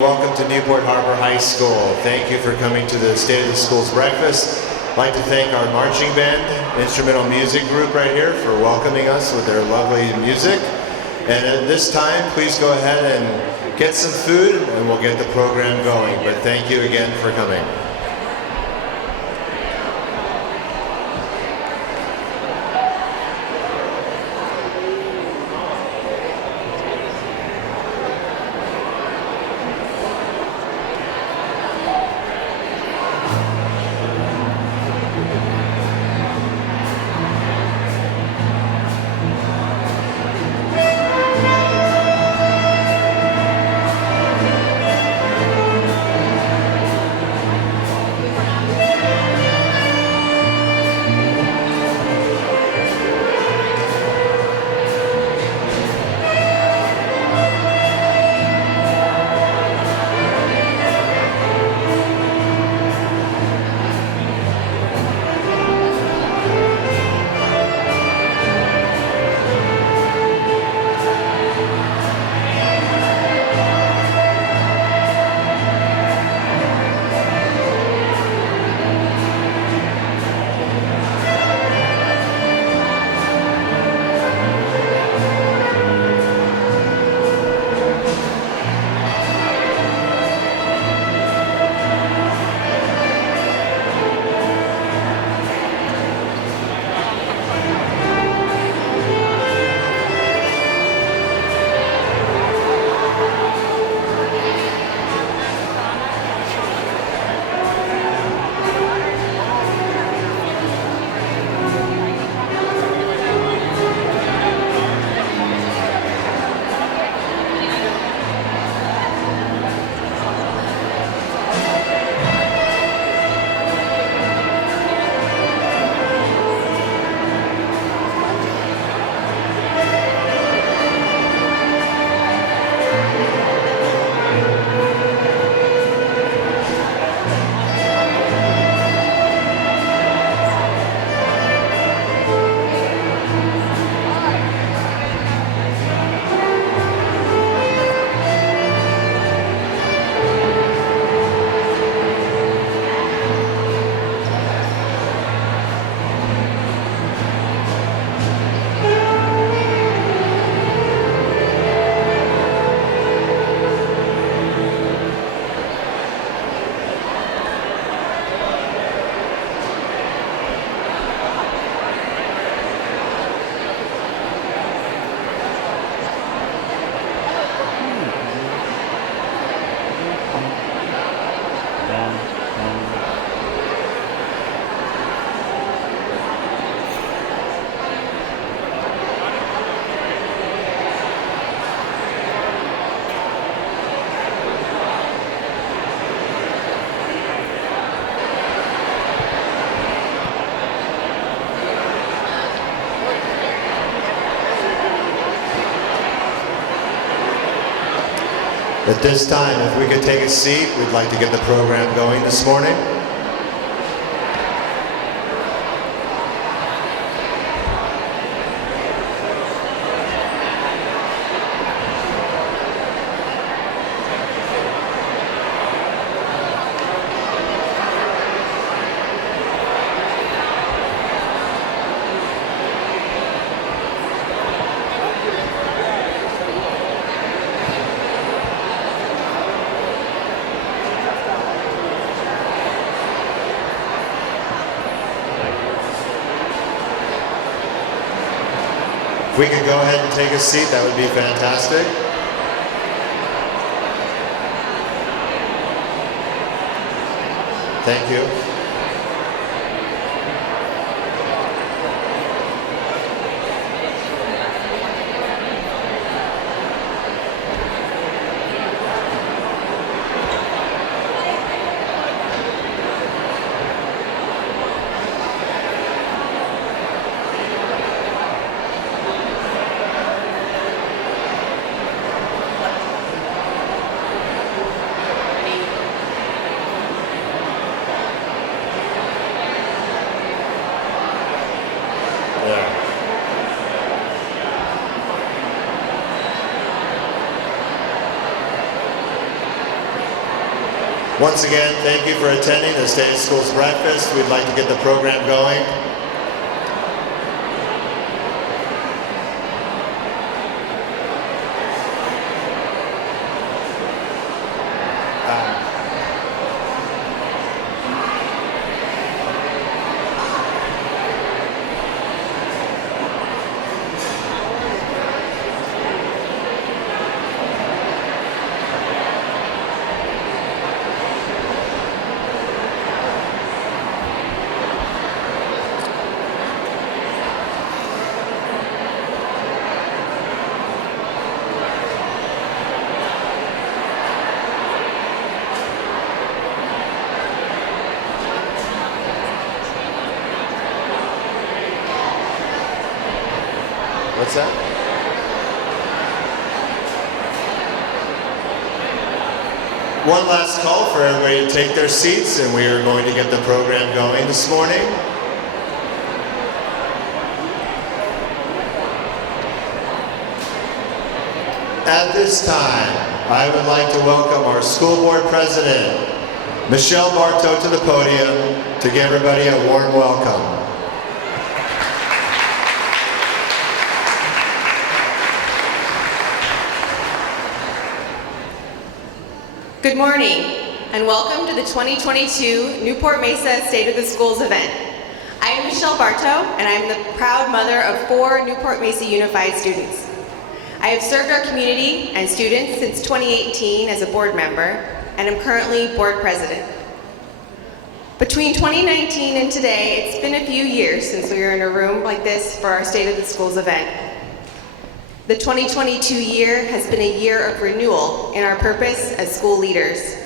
Welcome to Newport Harbor High School. Thank you for coming to the State of the Schools breakfast. I'd like to thank our marching band, instrumental music group right here for welcoming us with their lovely music. And at this time, please go ahead and get some food and we'll get the program going. But thank you again for coming. At this time, if we could take a seat, we'd like to get the program going this morning. If we could go ahead and take a seat, that would be fantastic. Thank you. Once again, thank you for attending the State of Schools Breakfast. We'd like to get the program going. What's that? One last call for everybody to take their seats, and we are going to get the program going this morning. At this time, I would like to welcome our school board president, Michelle Bartow, to the podium to give everybody a warm welcome. Good morning, and welcome to the 2022 Newport-Mesa State of the Schools event. I am Michelle Bartow, and I am the proud mother of 4 Newport-Mesa Unified students. I have served our community and students since 2018 as a board member, and am currently board president. Between 2019 and today, it's been a few years since we were in a room like this for our State of the Schools event. The 2022 year has been a year of renewal in our purpose as school leaders.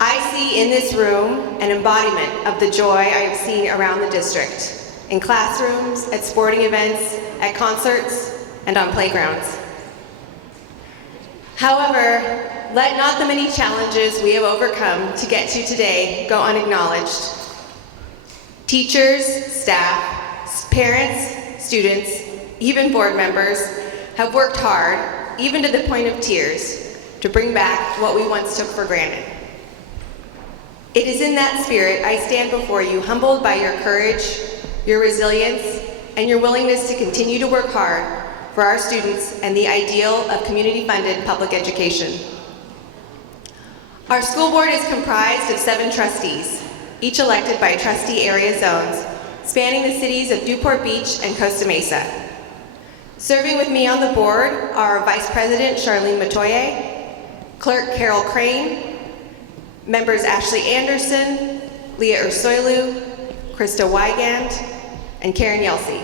I see in this room an embodiment of the joy I have seen around the district, in classrooms, at sporting events, at concerts, and on playgrounds. However, let not the many challenges we have overcome to get to today go unacknowledged. Teachers, staff, parents, students, even board members have worked hard, even to the point of tears, to bring back what we once took for granted. It is in that spirit I stand before you, humbled by your courage, your resilience, and your willingness to continue to work hard for our students and the ideal of community-funded public education. Our school board is comprised of 7 trustees, each elected by trustee area zones, spanning the cities of Newport Beach and Costa Mesa. Serving with me on the board are Vice President Charlene Matoye, Clerk Carol Crane, members Ashley Anderson, Leah Ursoilu, Krista Wygand, and Karen Yelsey.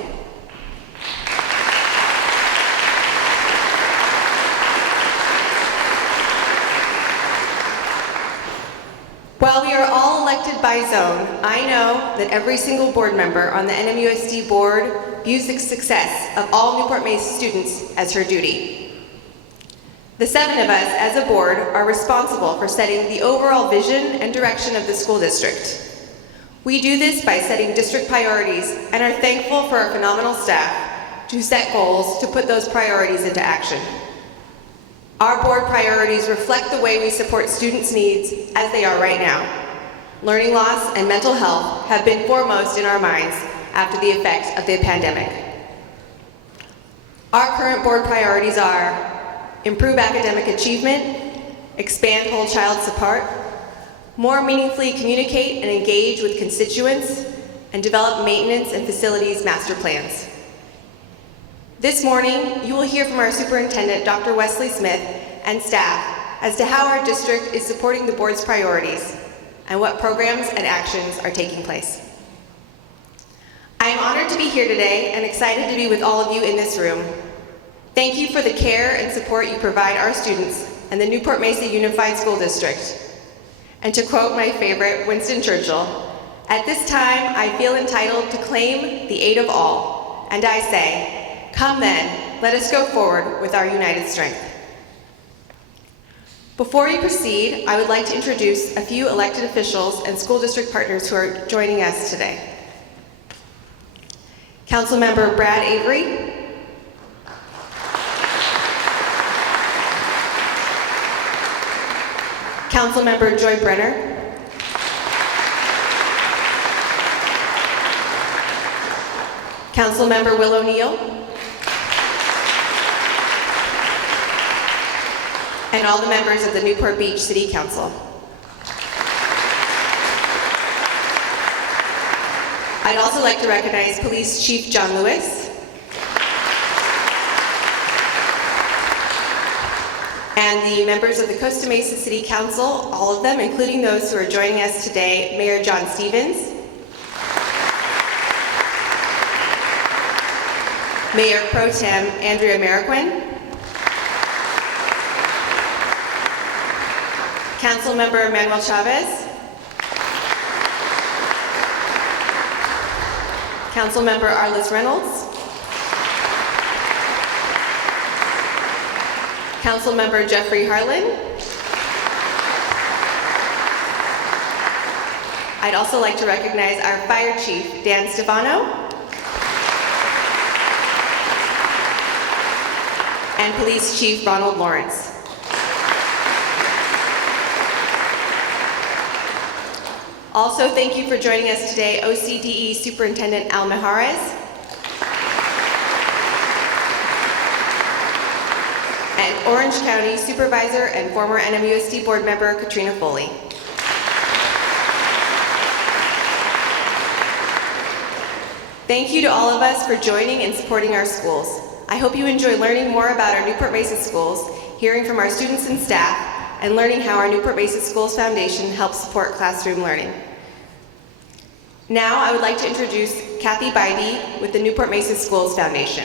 While we are all elected by zone, I know that every single board member on the N-MUSD board views the success of all Newport-Mesa students as her duty. The 7 of us as a board are responsible for setting the overall vision and direction of the school district. We do this by setting district priorities and are thankful for our phenomenal staff to set goals to put those priorities into action. Our board priorities reflect the way we support students' needs as they are right now. Learning loss and mental health have been foremost in our minds after the effects of the pandemic. Our current board priorities are improve academic achievement, expand whole child support, more meaningfully communicate and engage with constituents, and develop maintenance and facilities master plans. This morning, you will hear from our superintendent, Dr. Wesley Smith, and staff as to how our district is supporting the board's priorities and what programs and actions are taking place. I am honored to be here today and excited to be with all of you in this room. Thank you for the care and support you provide our students and the Newport-Mesa Unified School District. And to quote my favorite, Winston Churchill, "At this time, I feel entitled to claim the aid of all, and I say, come then, let us go forward with our united strength." Before we proceed, I would like to introduce a few elected officials and school district partners who are joining us today. Councilmember Brad Avery, Councilmember Joy Brenner. Councilmember Will O'Neill. And all the members of the Newport Beach City Council. I'd also like to recognize Police Chief John Lewis and the members of the Costa Mesa City Council, all of them, including those who are joining us today, Mayor John Stevens, Mayor Pro Tem Andrea Mariquin, Councilmember Manuel Chavez, Councilmember Arliss Reynolds, Councilmember Jeffrey Harlan. I'd also like to recognize our Fire Chief, Dan Stefano, and Police Chief Ronald Lawrence. Also, thank you for joining us today, OCDE Superintendent Al Mijares, and Orange County Supervisor and former N-MUSD board member Katrina Foley. Thank you to all of us for joining and supporting our schools. I hope you enjoy learning more about our Newport-Mesa schools, hearing from our students and staff, and learning how our Newport-Mesa Schools Foundation helps support classroom learning. Now, I would like to introduce Kathy Bybee with the Newport-Mesa Schools Foundation.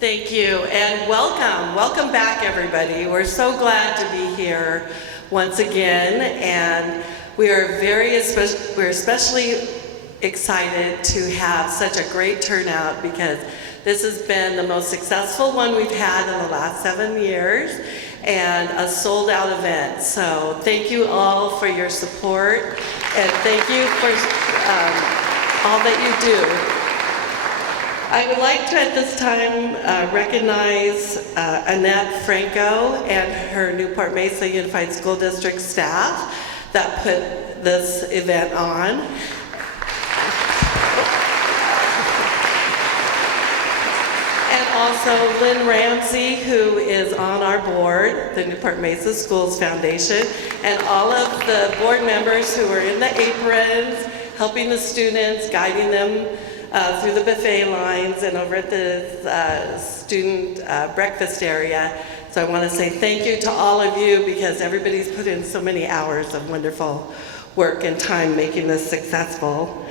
Thank you, and welcome. Welcome back, everybody. We're so glad to be here once again, and we're especially excited to have such a great turnout because this has been the most successful one we've had in the last 7 years and a sold-out event. So thank you all for your support, and thank you for all that you do. I would like to at this time recognize Annette Franco and her Newport-Mesa Unified School District staff that put this event on. And also Lynn Ramsey, who is on our board, the Newport-Mesa Schools Foundation, and all of the board members who are in the aprons, helping the students, guiding them through the buffet lines and over at the student breakfast area. So I want to say thank you to all of you because everybody's put in so many hours of wonderful work and time making this successful.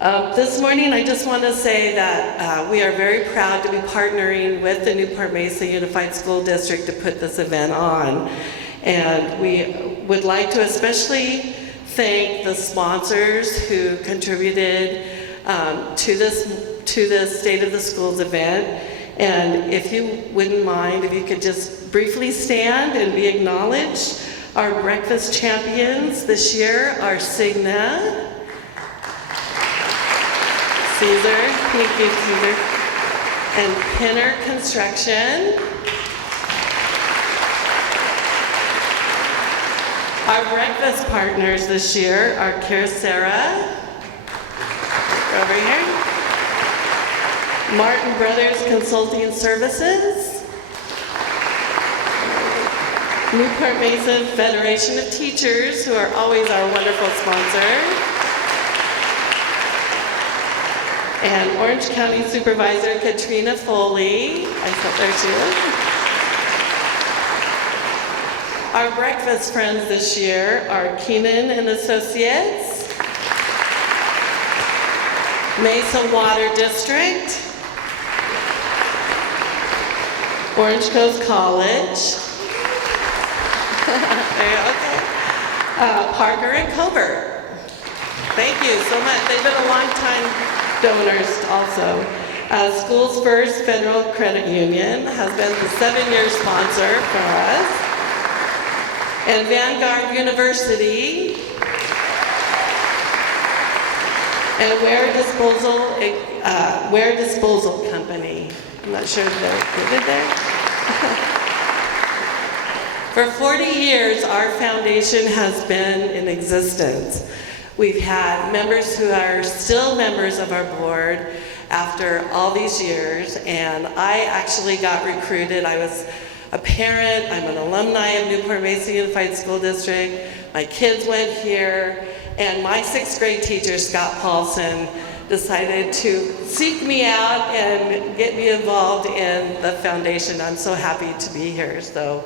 This morning I just want to say that we are very proud to be partnering with the Newport-Mesa Unified School District to put this event on. And we would like to especially thank the sponsors who contributed to this State of the Schools event. And if you wouldn't mind, if you could just briefly stand and be acknowledged. Our breakfast champions this year are Cigna, Caesar, thank you, Caesar, and Pinner Construction. Our breakfast partners this year are Kyocera, over here, Martin Brothers Consulting Services, Newport-Mesa Federation of Teachers, who are always our wonderful sponsor, and Orange County Supervisor Katrina Foley. There she is. Our breakfast friends this year are Keenan and Associates, Mesa Water District, Orange Coast College, okay. Parker and Covert. Thank you so much. They've been a long time donors also. Schools First Federal Credit Union has been the 7-year sponsor for us. And Vanguard University and Ware Disposal Company. I'm not sure if they're good there. For 40 years, our foundation has been in existence. We've had members who are still members of our board after all these years, and I actually got recruited. I was a parent, I'm an alumni of Newport-Mesa Unified School District. My kids went here, and my 6th grade teacher, Scott Paulson, decided to seek me out and get me involved in the foundation. I'm so happy to be here, so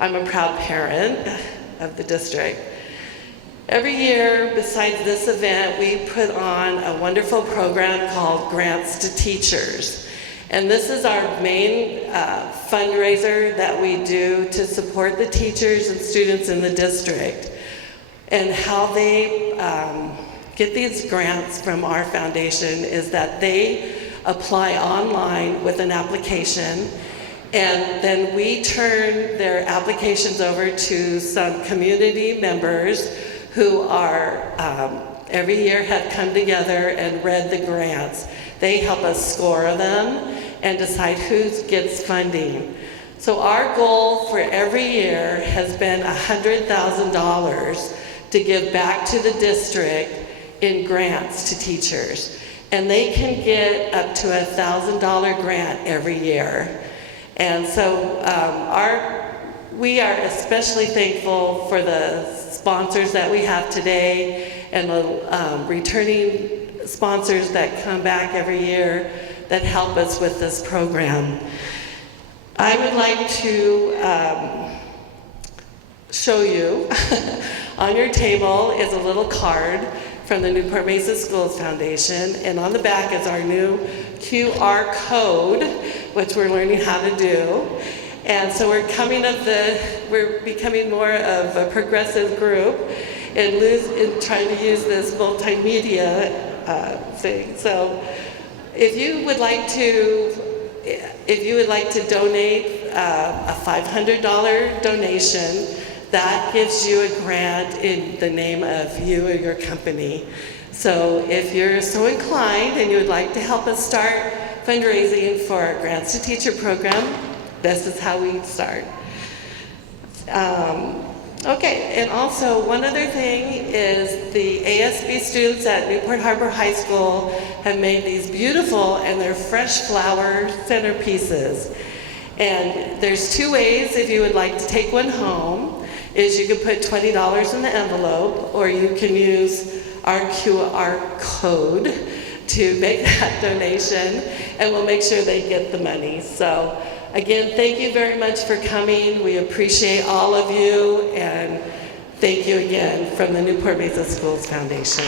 I'm a proud parent of the district. Every year, besides this event, we put on a wonderful program called Grants to Teachers. And this is our main fundraiser that we do to support the teachers and students in the district. And how they get these grants from our foundation is that they apply online with an application, and then we turn their applications over to some community members who are, every year have come together and read the grants. They help us score them and decide who gets funding. So our goal for every year has been $100,000 to give back to the district in grants to teachers. And they can get up to a $1,000 grant every year. And so we are especially thankful for the sponsors that we have today and the returning sponsors that come back every year that help us with this program. I would like to show you, on your table is a little card from the Newport-Mesa Schools Foundation, and on the back is our new QR code, which we're learning how to do. And so we're becoming more of a progressive group and trying to use this multimedia thing. So if you would like to donate a $500 donation, that gives you a grant in the name of you or your company. So if you're so inclined and you would like to help us start fundraising for our Grants to Teacher program, this is how we start. Okay, and also one other thing is the ASB students at Newport Harbor High School have made these beautiful, and they're fresh flower centerpieces. And there's 2 ways if you would like to take one home, is you can put $20 in the envelope, or you can use our QR code to make that donation, and we'll make sure they get the money. So again, thank you very much for coming. We appreciate all of you, and thank you again from the Newport-Mesa Schools Foundation.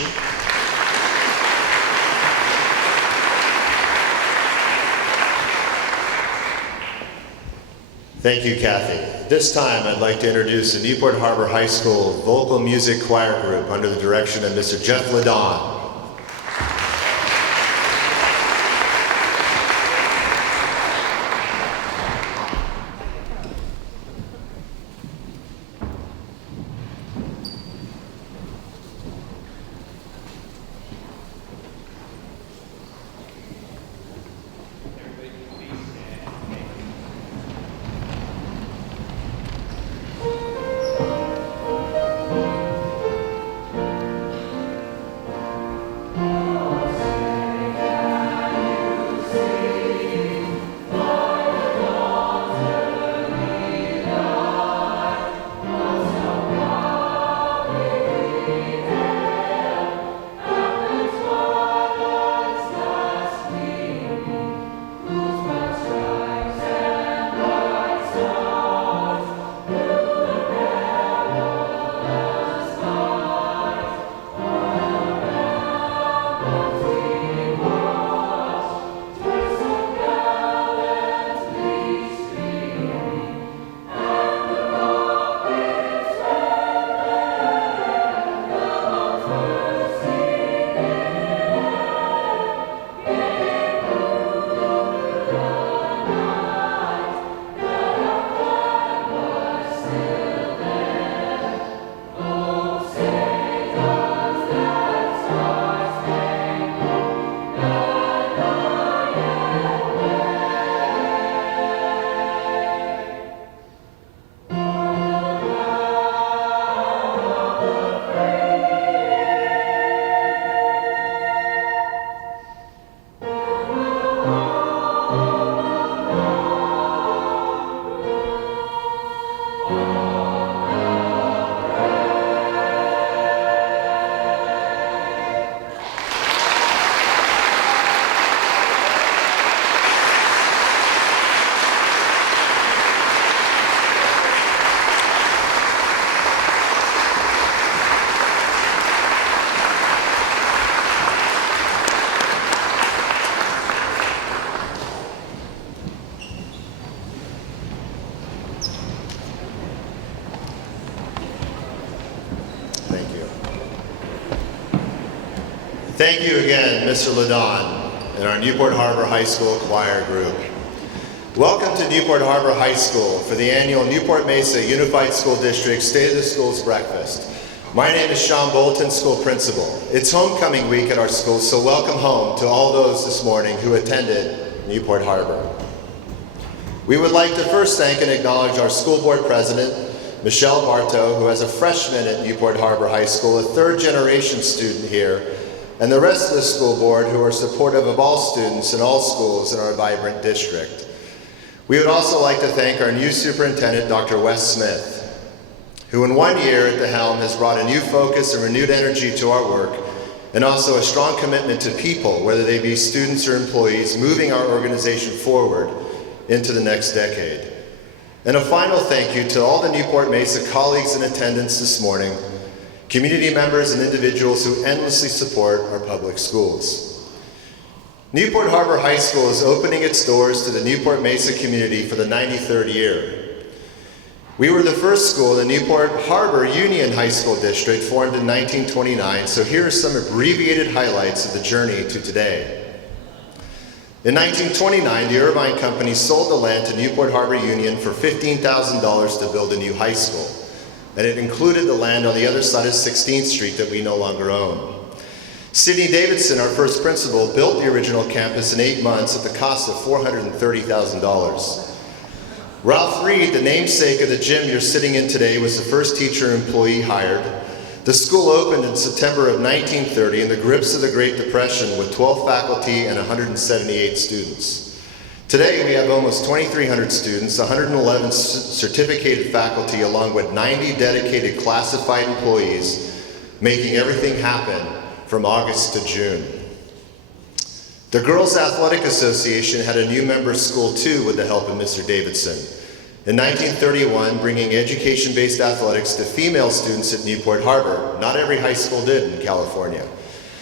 Thank you, Kathy. At this time, I'd like to introduce the Newport Harbor High School Vocal Music Choir Group under the direction of Mr. Jeff Ladon. Thank you again, Mr. Ladon, and our Newport Harbor High School choir group. Welcome to Newport Harbor High School for the annual Newport-Mesa Unified School District State of the Schools Breakfast. My name is Sean Bolton, school principal. It's homecoming week at our school, so welcome home to all those this morning who attended Newport Harbor. We would like to first thank and acknowledge our school board president, Michelle Bartow, who is a freshman at Newport Harbor High School, a third-generation student here, and the rest of the school board who are supportive of all students in all schools in our vibrant district. We would also like to thank our new superintendent, Dr. Wes Smith, who in 1 year at the helm has brought a new focus and renewed energy to our work, and also a strong commitment to people, whether they be students or employees, moving our organization forward into the next decade. And a final thank you to all the Newport-Mesa colleagues in attendance this morning, community members and individuals who endlessly support our public schools. Newport Harbor High School is opening its doors to the Newport-Mesa community for the 93rd year. We were the first school in the Newport Harbor Union High School District, formed in 1929, so here are some abbreviated highlights of the journey to today. In 1929, the Irvine Company sold the land to Newport Harbor Union for $15,000 to build a new high school, and it included the land on the other side of 16th Street that we no longer own. Sidney Davidson, our first principal, built the original campus in 8 months at the cost of $430,000. Ralph Reed, the namesake of the gym you're sitting in today, was the first teacher employee hired. The school opened in September of 1930 in the grips of the Great Depression with 12 faculty and 178 students. Today we have almost 2,300 students, 111 certificated faculty, along with 90 dedicated classified employees, making everything happen from August to June. The Girls Athletic Association had a new member school too with the help of Mr. Davidson. In 1931, bringing education-based athletics to female students at Newport Harbor. Not every high school did in California.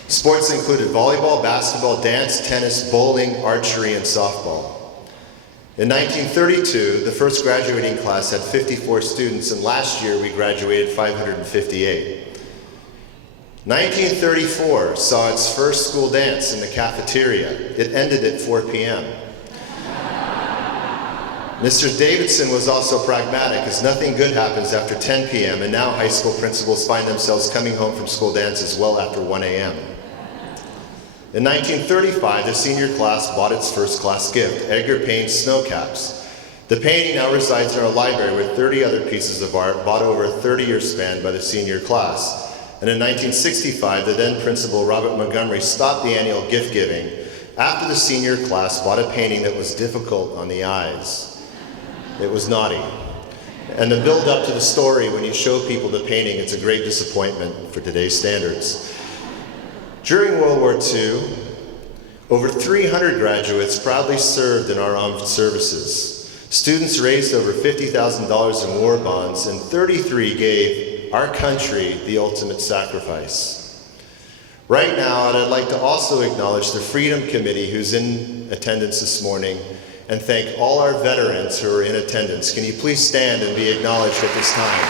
Sports included volleyball, basketball, dance, tennis, bowling, archery, and softball. In 1932, the first graduating class had 54 students, and last year we graduated 558. 1934 saw its first school dance in the cafeteria. It ended at 4 p.m. Mr. Davidson was also pragmatic, as nothing good happens after 10 p.m., and now high school principals find themselves coming home from school dances well after 1 a.m. In 1935, the senior class bought its first class gift, Edgar Payne's snow caps. The painting now resides in our library with 30 other pieces of art bought over a 30-year span by the senior class. And in 1965, the then principal, Robert Montgomery, stopped the annual gift giving after the senior class bought a painting that was difficult on the eyes. It was naughty. And the build up to the story, when you show people the painting, it's a great disappointment for today's standards. During World War II, over 300 graduates proudly served in our armed services. Students raised over $50,000 in war bonds, and 33 gave our country the ultimate sacrifice. Right now, I'd like to also acknowledge the Freedom Committee who's in attendance this morning, and thank all our veterans who are in attendance. Can you please stand and be acknowledged at this time?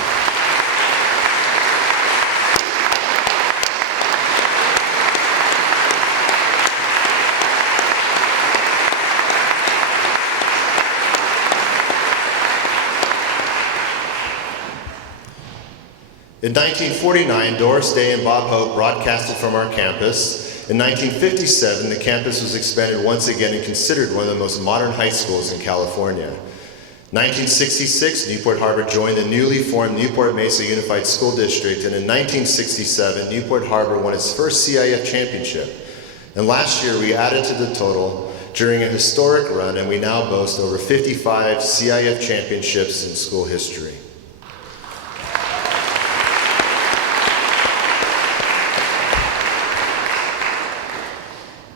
In 1949, Doris Day and Bob Hope broadcasted from our campus. In 1957, the campus was expanded once again and considered one of the most modern high schools in California. 1966, Newport Harbor joined the newly formed Newport-Mesa Unified School District, and in 1967, Newport Harbor won its first CIF championship. And last year, we added to the total during a historic run, and we now boast over 55 CIF championships in school history.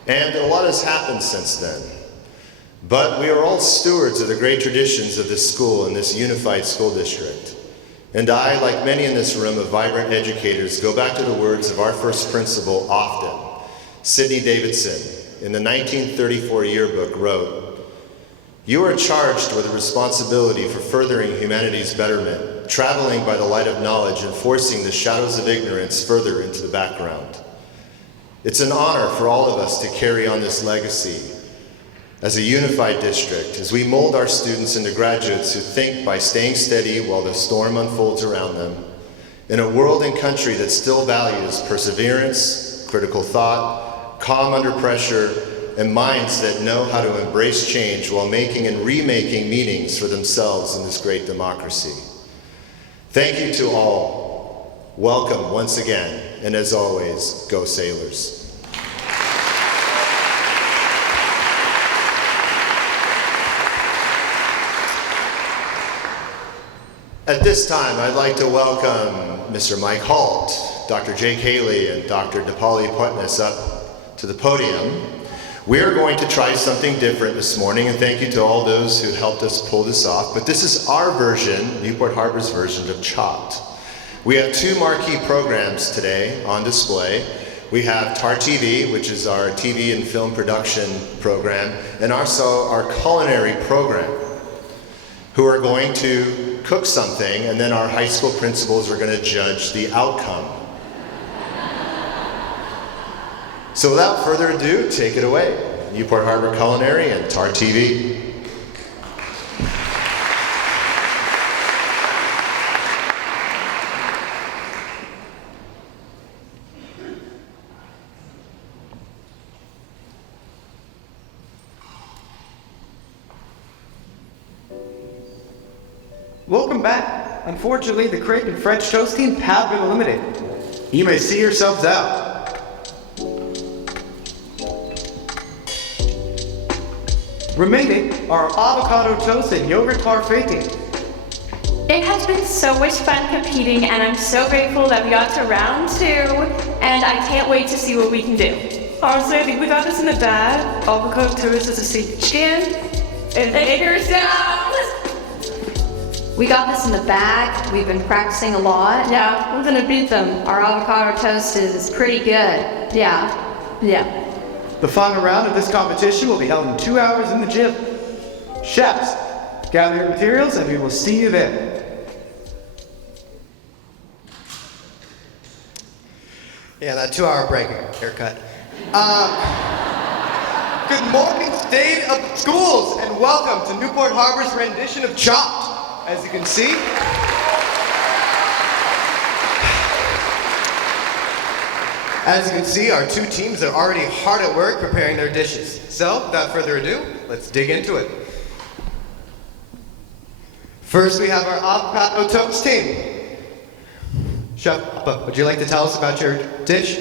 And a lot has happened since then. But we are all stewards of the great traditions of this school and this unified school district. And I, like many in this room of vibrant educators, go back to the words of our first principal often. Sidney Davidson, in the 1934 yearbook, wrote, "You are charged with the responsibility for furthering humanity's betterment, traveling by the light of knowledge and forcing the shadows of ignorance further into the background. It's an honor for all of us to carry on this legacy as a unified district, as we mold our students into graduates who think by staying steady while the storm unfolds around them, in a world and country that still values perseverance, critical thought, calm under pressure, and minds that know how to embrace change while making and remaking meanings for themselves in this great democracy. Thank you to all. Welcome once again, and as always, go Sailors. At this time, I'd like to welcome Mr. Mike Halt, Dr. Jake Haley, and Dr. Dipali Putness up to the podium. We are going to try something different this morning, and thank you to all those who helped us pull this off, but this is our version, Newport Harbor's version of Chopped. We have two marquee programs today on display. We have TAR TV, which is our TV and film production program, and also our culinary program, who are going to cook something, and then our high school principals are going to judge the outcome. So without further ado, take it away. Newport Harbor Culinary and TAR TV. Welcome back. Unfortunately, the crepe and French toast team have been eliminated. You may see yourselves out. Remaining are avocado toast and yogurt parfait team. It has been so much fun competing, and I'm so grateful that we got to round 2, and I can't wait to see what we can do. Honestly, I think we got this in the bag. Avocado toast is a safe scan. And fingers down! We got this in the bag. We've been practicing a lot. Yeah, we're gonna beat them. Our avocado toast is pretty good. Yeah. The final round of this competition will be held in 2 hours in the gym. Chefs, gather your materials and we will see you there. Yeah, that 2-hour break haircut. Good morning, State of the Schools, and welcome to Newport Harbor's rendition of Chopped. As you can see, our two teams are already hard at work preparing their dishes. So, without further ado, let's dig into it. First, we have our avocado toast team. Chef Papa, would you like to tell us about your dish?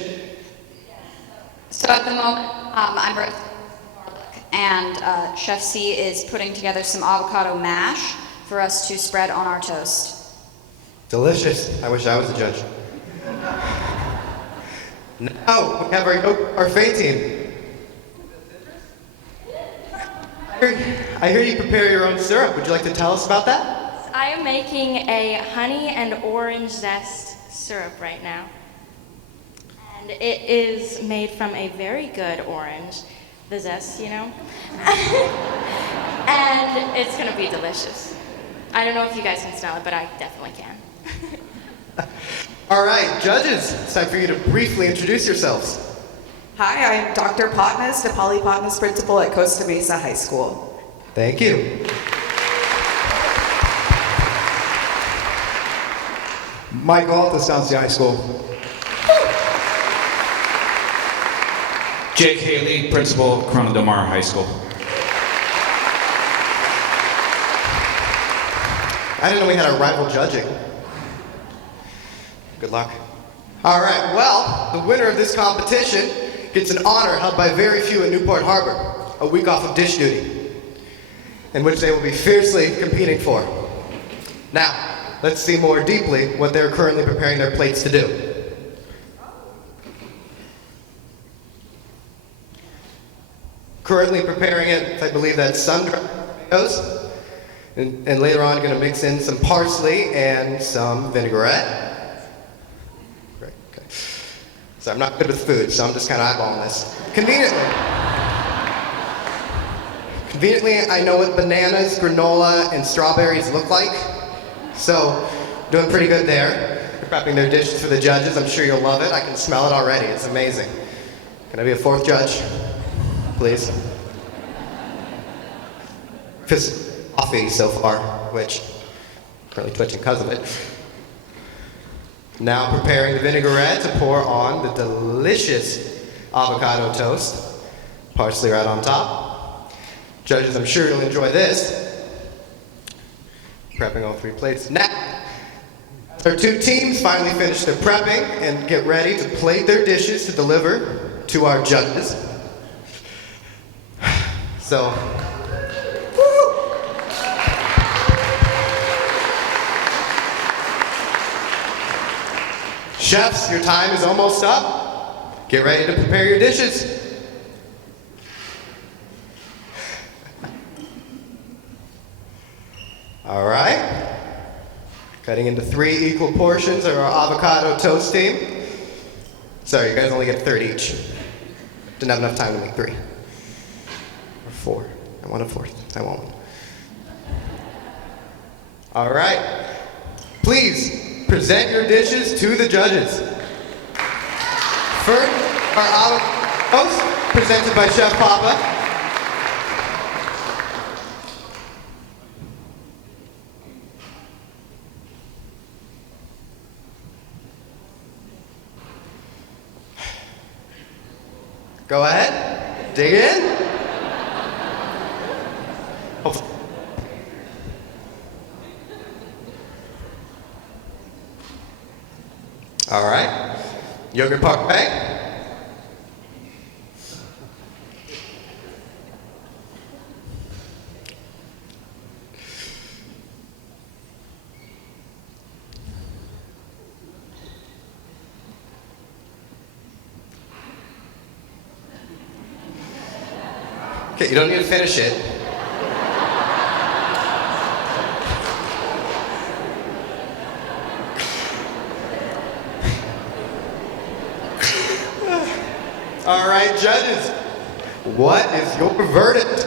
So at the moment, I'm roasting garlic, and Chef C is putting together some avocado mash for us to spread on our toast. Delicious. I wish I was the judge. Now, we have our yogurt parfait team. I hear you prepare your own syrup. Would you like to tell us about that? I am making a honey and orange zest syrup right now. And it is made from a very good orange, the zest, you know? And it's gonna be delicious. I don't know if you guys can smell it, but I definitely can. All right, judges, it's time for you to briefly introduce yourselves. Hi, I'm Dr. Potness, Dipali Potness Principal at Costa Mesa High School. Thank you. Michael Alt, Estancia High School. Jake Haley, Principal, Corona Del Mar High School. I didn't know we had a rival judging. Good luck. All right, well, the winner of this competition gets an honor held by very few in Newport Harbor, a week off of dish duty, in which they will be fiercely competing for. Now, let's see more deeply what they're currently preparing their plates to do. Currently preparing it, I believe that's sun-dried tomatoes. And later on, going to mix in some parsley and some vinaigrette. Great, okay. So I'm not good with food, so I'm just kind of eyeballing this. Conveniently, I know what bananas, granola, and strawberries look like. So, doing pretty good there. They're prepping their dishes for the judges. I'm sure you'll love it. I can smell it already. It's amazing. Can I be a fourth judge, please? Fist coffee so far, which I'm currently twitching because of it. Now preparing the vinaigrette to pour on the delicious avocado toast. Parsley right on top. Judges, I'm sure you'll enjoy this. Prepping all 3 plates. Now, our 2 teams finally finish their prepping and get ready to plate their dishes to deliver to our judges. So, woo! Chefs, your time is almost up. Get ready to prepare your dishes. All right. Cutting into 3 equal portions of our avocado toast team. Sorry, you guys only get a third each. Didn't have enough time to make 3. Or 4. I want a 4th. I want one. All right. Please present your dishes to the judges. First, our avocado toast presented by Chef Papa. Go ahead, dig in. All right, yogurt parfait. Okay, you don't need to finish it. All right, judges, what is your verdict?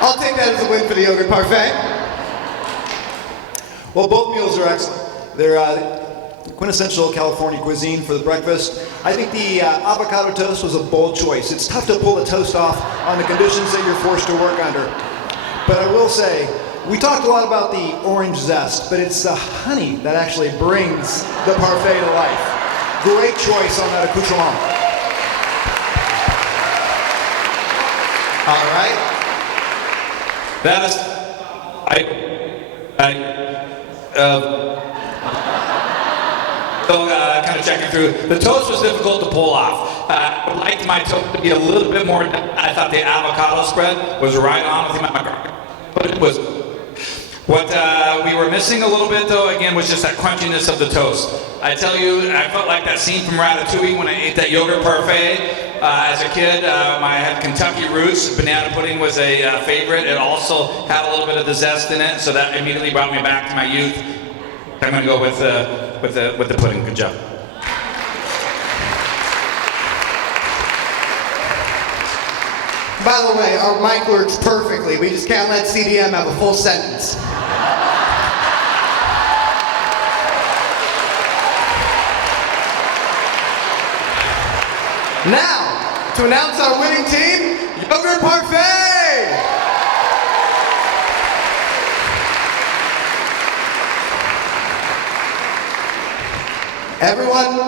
I'll take that as a win for the yogurt parfait. Well, both meals are excellent. They're quintessential California cuisine for the breakfast. I think the avocado toast was a bold choice. It's tough to pull a toast off on the conditions that you're forced to work under. But I will say, we talked a lot about the orange zest, but it's the honey that actually brings the parfait to life. Great choice on that accoutrement. All right. That is, kind of checking through. The toast was difficult to pull off. I would like my toast to be a little bit more. I thought the avocado spread was right on with my, but it was. What we were missing a little bit, though, again, was just that crunchiness of the toast. I tell you, I felt like that scene from Ratatouille when I ate that yogurt parfait. As a kid, I had Kentucky roots. Banana pudding was a favorite. It also had a little bit of the zest in it, so that immediately brought me back to my youth. I'm going to go with the pudding. Good job. By the way, our mic works perfectly. We just can't let CDM have a full sentence. Now, to announce our winning team, Yogurt Parfait! Everyone,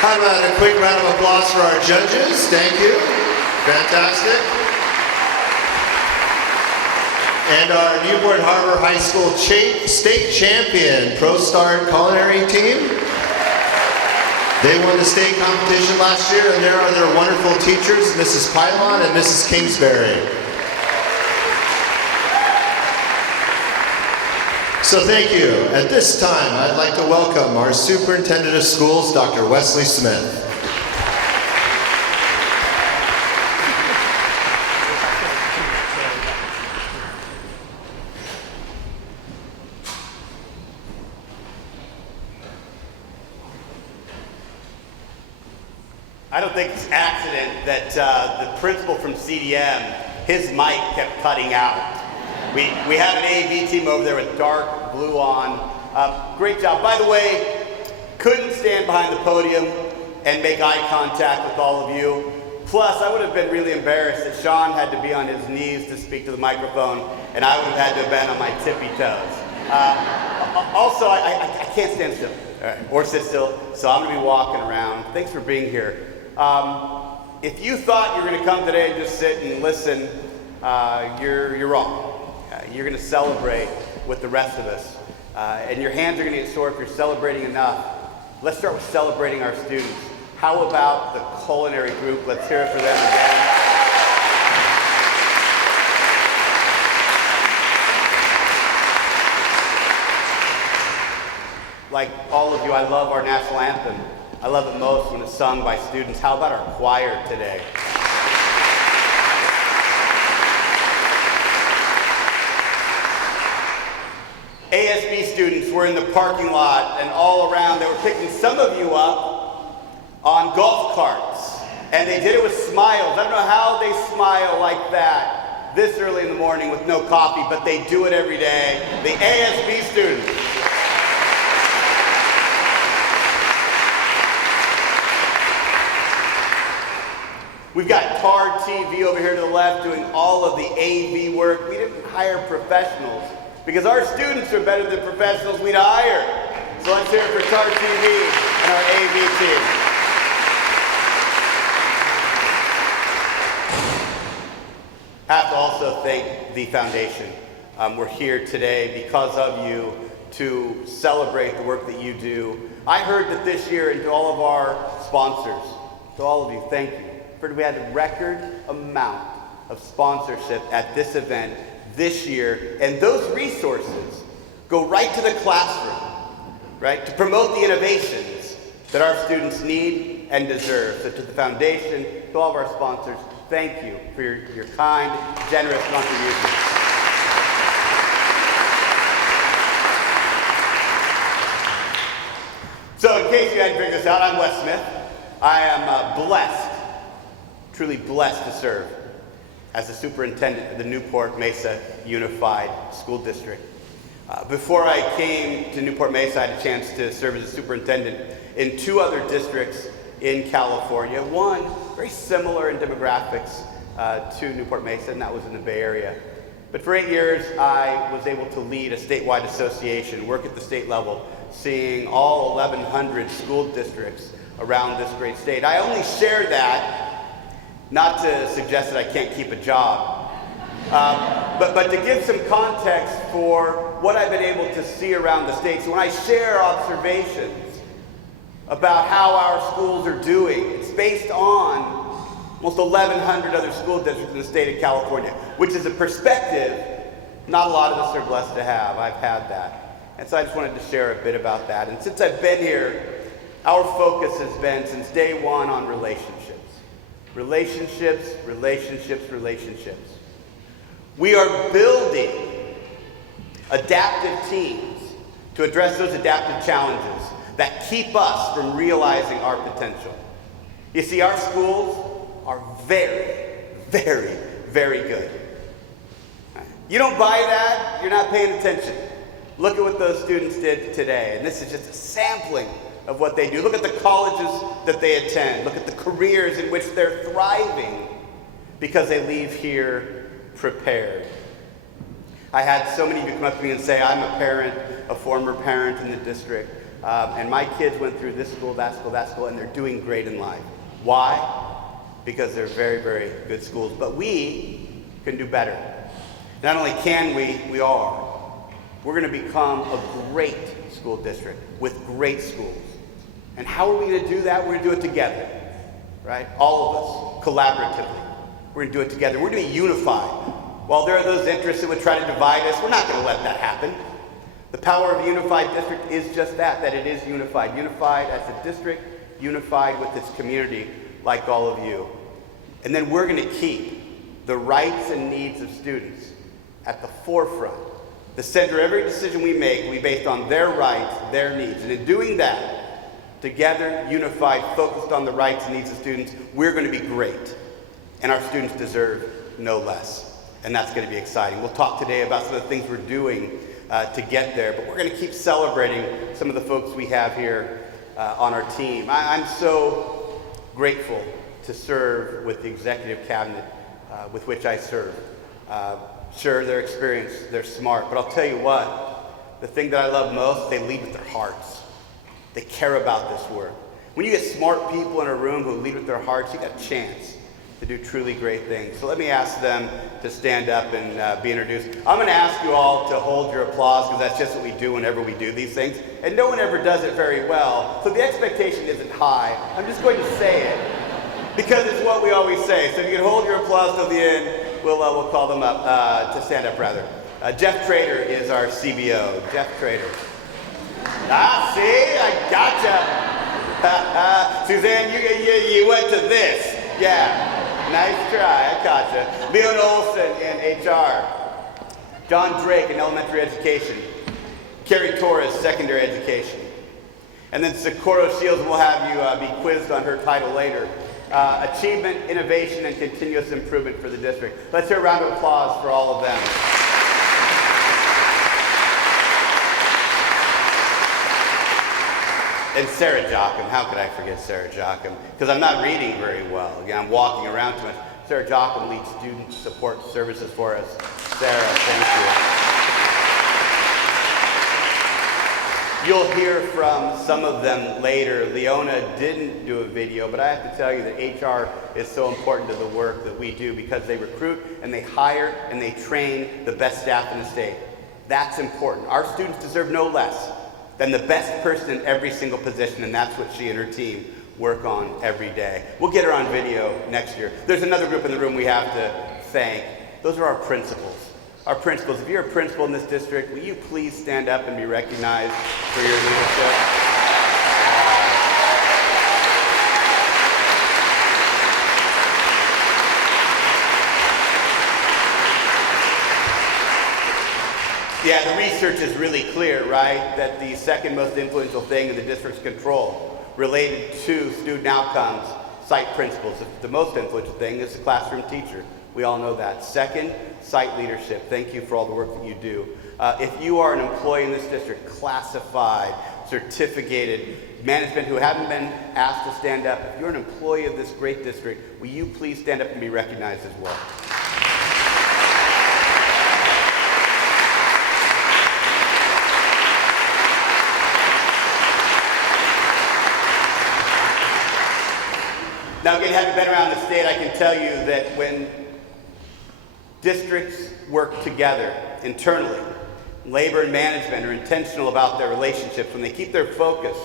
how about a quick round of applause for our judges? Thank you. Fantastic. And our Newport Harbor High School state champion Pro Start culinary team. They won the state competition last year, and there are their wonderful teachers, Mrs. Pylon and Mrs. Kingsbury. So thank you. At this time, I'd like to welcome our Superintendent of Schools, Dr. Wesley Smith. I don't think it's an accident that the principal from CDM, his mic kept cutting out. We have an AV team over there with dark blue on. Great job. By the way, couldn't stand behind the podium and make eye contact with all of you. Plus, I would have been really embarrassed that Sean had to be on his knees to speak to the microphone, and I would have had to have been on my tippy toes. Also, I can't stand still, all right, or sit still, so I'm gonna be walking around. Thanks for being here. If you thought you were gonna come today and just sit and listen, you're wrong. You're gonna celebrate with the rest of us. And your hands are gonna get sore if you're celebrating enough. Let's start with celebrating our students. How about the culinary group? Let's hear it for them again. Like all of you, I love our national anthem. I love it most when it's sung by students. How about our choir today? ASB students were in the parking lot and all around. They were picking some of you up on golf carts. And they did it with smiles. I don't know how they smile like that this early in the morning with no coffee, but they do it every day. The ASB students. We've got TAR TV over here to the left doing all of the AV work. We didn't hire professionals because our students are better than professionals we'd hire. So let's hear it for TAR TV and our AV team. I have to also thank the foundation. We're here today because of you to celebrate the work that you do. I heard that this year, and to all of our sponsors, to all of you, thank you. We had a record amount of sponsorship at this event this year, and those resources go right to the classroom, right, to promote the innovations that our students need and deserve. So to the foundation, to all of our sponsors, thank you for your kind, generous contributions. So in case you hadn't figured this out, I'm Wes Smith. I am blessed, truly blessed to serve as the superintendent of the Newport-Mesa Unified School District. Before I came to Newport-Mesa, I had a chance to serve as a superintendent in 2 other districts in California. One very similar in demographics to Newport-Mesa, and that was in the Bay Area. But for 8 years, I was able to lead a statewide association, work at the state level, seeing all 1,100 school districts around this great state. I only share that not to suggest that I can't keep a job, but to give some context for what I've been able to see around the state. So when I share observations about how our schools are doing, it's based on almost 1,100 other school districts in the state of California, which is a perspective not a lot of us are blessed to have. I've had that. And so I just wanted to share a bit about that. And since I've been here, our focus has been since day one on relationships. Relationships, relationships, relationships. We are building adaptive teams to address those adaptive challenges that keep us from realizing our potential. You see, our schools are very, very, very good. You don't buy that, you're not paying attention. Look at what those students did today, and this is just a sampling of what they do. Look at the colleges that they attend. Look at the careers in which they're thriving because they leave here prepared. I had so many of you come up to me and say, I'm a parent, a former parent in the district, and my kids went through this school, that school, that school, and they're doing great in life. Why? Because they're very, very good schools. But we can do better. Not only can we are. We're going to become a great school district with great schools. And how are we going to do that? We're going to do it together, right? All of us, collaboratively. We're going to do it together. We're going to be unified. While there are those interests that would try to divide us, we're not going to let that happen. The power of a unified district is just that it is unified. Unified as a district, unified with its community, like all of you. And then we're going to keep the rights and needs of students at the forefront. The center of every decision we make will be based on their rights, their needs. And in doing that, Together, unified, focused on the rights and needs of students, we're going to be great. And our students deserve no less. And that's going to be exciting. We'll talk today about some of the things we're doing to get there, but we're going to keep celebrating some of the folks we have here on our team. I'm so grateful to serve with the executive cabinet with which I serve. Sure, they're experienced, they're smart, but I'll tell you what, the thing that I love most, they lead with their hearts. They care about this work. When you get smart people in a room who lead with their hearts, you got a chance to do truly great things. So let me ask them to stand up and be introduced. I'm going to ask you all to hold your applause because that's just what we do whenever we do these things. And no one ever does it very well. So the expectation isn't high. I'm just going to say it because it's what we always say. So if you can hold your applause till the end, we'll call them up to stand up rather. Jeff Trader is our CBO. Jeff Trader. See, I gotcha. Suzanne, you went to this. Yeah. Nice try, I gotcha. Leon Olson in HR. John Drake in elementary education. Carrie Torres, secondary education. And then Socorro Shields will have you be quizzed on her title later. Achievement, innovation, and continuous improvement for the district. Let's hear a round of applause for all of them. And Sarah Jocham, how could I forget Sarah Jocham? Because I'm not reading very well. Again, I'm walking around too much. Sarah Jocham leads student support services for us. Sarah, thank you. You'll hear from some of them later. Leona didn't do a video, but I have to tell you that HR is so important to the work that we do because they recruit and they hire and they train the best staff in the state. That's important. Our students deserve no less than the best person in every single position, and that's what she and her team work on every day. We'll get her on video next year. There's another group in the room we have to thank. Those are our principals. Our principals. If you're a principal in this district, will you please stand up and be recognized for your leadership? Yeah, the research is really clear, right? That the second most influential thing in the district's control related to student outcomes, site principals. The most influential thing is the classroom teacher. We all know that. Second, site leadership. Thank you for all the work that you do. If you are an employee in this district, classified, certificated, management who haven't been asked to stand up, if you're an employee of this great district, will you please stand up and be recognized as well? Now, again, having been around the state, I can tell you that when districts work together internally, labor and management are intentional about their relationships, when they keep their focus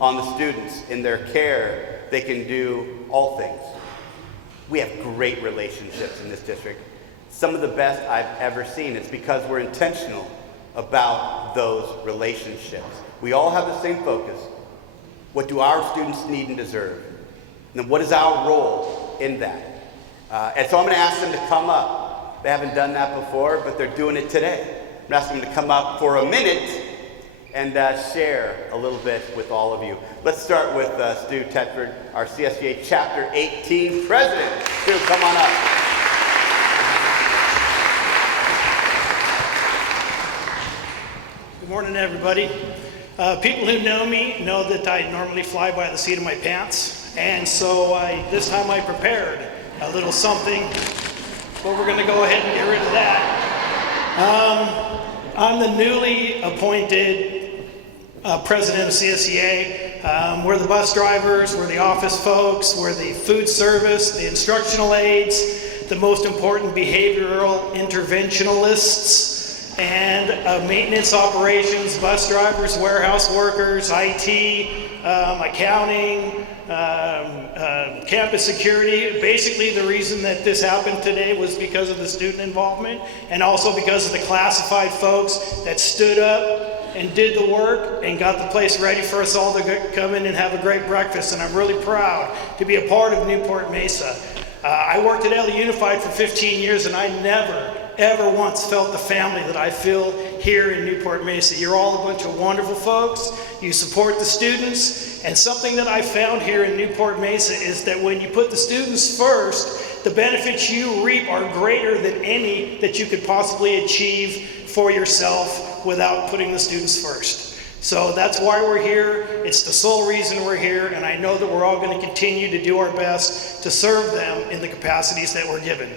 on the students in their care, they can do all things. We have great relationships in this district. Some of the best I've ever seen. It's because we're intentional about those relationships. We all have the same focus. What do our students need and deserve? And then what is our role in that? And so I'm going to ask them to come up. They haven't done that before, but they're doing it today. I'm going to ask them to come up for a minute and share a little bit with all of you. Let's start with Stu Tetford, our CSGA Chapter 18 President. Stu, come on up. Good morning, everybody. People who know me know that I normally fly by the seat of my pants. And so this time I prepared a little something, but we're going to go ahead and get rid of that. I'm the newly appointed president of CSEA. We're the bus drivers, we're the office folks, we're the food service, the instructional aides, the most important behavioral interventionalists, and maintenance operations, bus drivers, warehouse workers, IT, accounting, campus security. Basically, the reason that this happened today was because of the student involvement and also because of the classified folks that stood up and did the work and got the place ready for us all to come in and have a great breakfast. And I'm really proud to be a part of Newport-Mesa. I worked at LA Unified for 15 years and I never, ever once felt the family that I feel here in Newport-Mesa. You're all a bunch of wonderful folks. You support the students. And something that I found here in Newport-Mesa is that when you put the students first, the benefits you reap are greater than any that you could possibly achieve for yourself without putting the students first. So that's why we're here. It's the sole reason we're here, and I know that we're all going to continue to do our best to serve them in the capacities that we're given.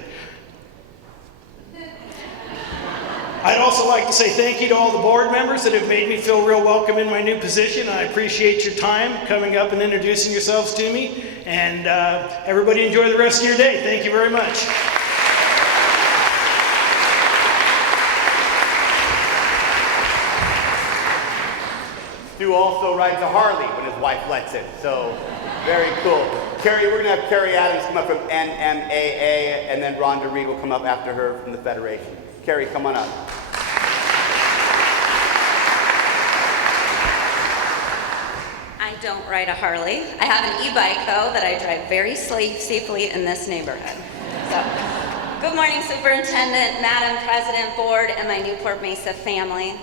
I'd also like to say thank you to all the board members that have made me feel real welcome in my new position. I appreciate your time coming up and introducing yourselves to me. And everybody enjoy the rest of your day. Thank you very much. Stu also rides a Harley when his wife lets him, so very cool. Carrie, we're gonna have Carrie Adams come up from NMAA, and then Rhonda Reed will come up after her from the Federation. Carrie, come on up. I don't ride a Harley. I have an e-bike though that I drive very safely in this neighborhood. So, good morning, Superintendent, Madam President, Board, and my Newport-Mesa family.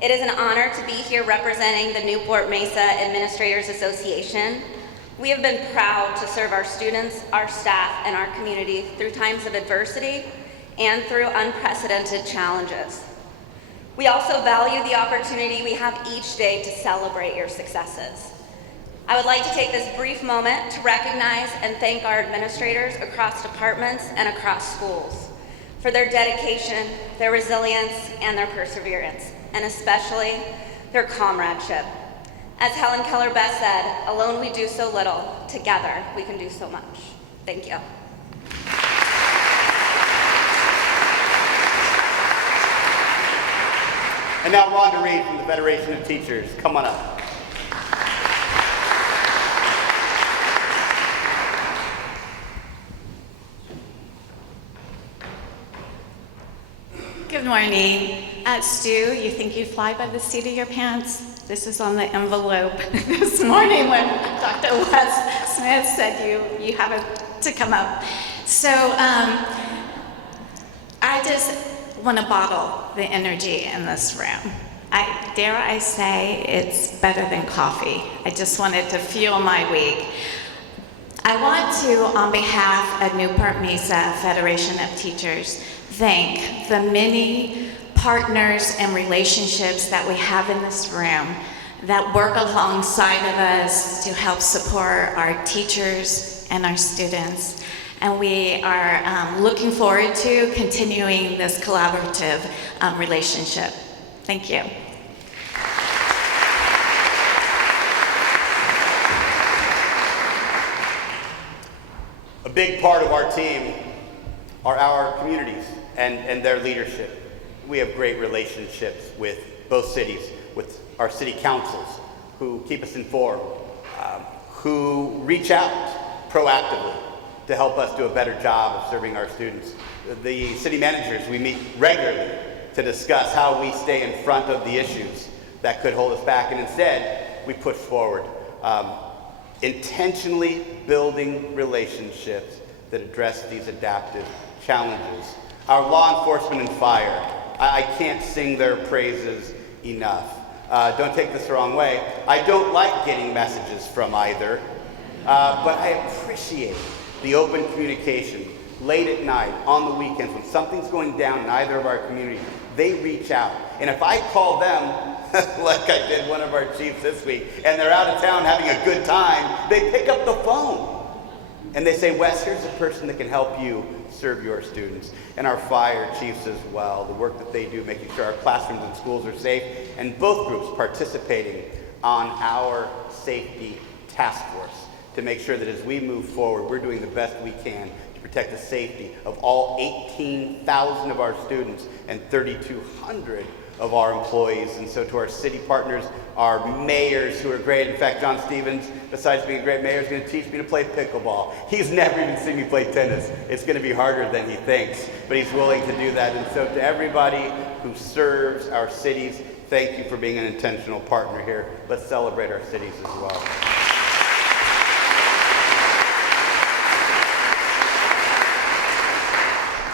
It is an honor to be here representing the Newport-Mesa Administrators Association. We have been proud to serve our students, our staff, and our community through times of adversity and through unprecedented challenges. We also value the opportunity we have each day to celebrate your successes. I would like to take this brief moment to recognize and thank our administrators across departments and across schools for their dedication, their resilience, and their perseverance, and especially their comradeship. As Helen Keller Best said, alone we do so little, together we can do so much. Thank you. And now Rhonda Reed from the Federation of Teachers, come on up. Good morning. Stu, you think you'd fly by the seat of your pants? This is on the envelope this morning when Dr. Wes Smith said you have to come up. So I just want to bottle the energy in this room. Dare I say it's better than coffee. I just wanted to fuel my week. I want to, on behalf of Newport-Mesa Federation of Teachers, thank the many partners and relationships that we have in this room that work alongside of us to help support our teachers and our students. And we are looking forward to continuing this collaborative relationship. Thank you. A big part of our team are our communities and their leadership. We have great relationships with both cities, with our city councils who keep us informed, who reach out proactively to help us do a better job of serving our students. The city managers, we meet regularly to discuss how we stay in front of the issues that could hold us back, and instead we push forward, intentionally building relationships that address these adaptive challenges. Our law enforcement and fire, I can't sing their praises enough. Don't take this the wrong way. I don't like getting messages from either, but I appreciate the open communication late at night, on the weekends, when something's going down in either of our communities. They reach out. And if I call them, like I did one of our chiefs this week, and they're out of town having a good time, they pick up the phone. And they say, Wes, here's a person that can help you serve your students. And our fire chiefs as well, the work that they do, making sure our classrooms and schools are safe, and both groups participating on our safety task force to make sure that as we move forward, we're doing the best we can to protect the safety of all 18,000 of our students and 3,200 of our employees. And so to our city partners, our mayors who are great. In fact, John Stevens, besides being a great mayor, is going to teach me to play pickleball. He's never even seen me play tennis. It's going to be harder than he thinks, but he's willing to do that. And so to everybody who serves our cities, thank you for being an intentional partner here. Let's celebrate our cities as well.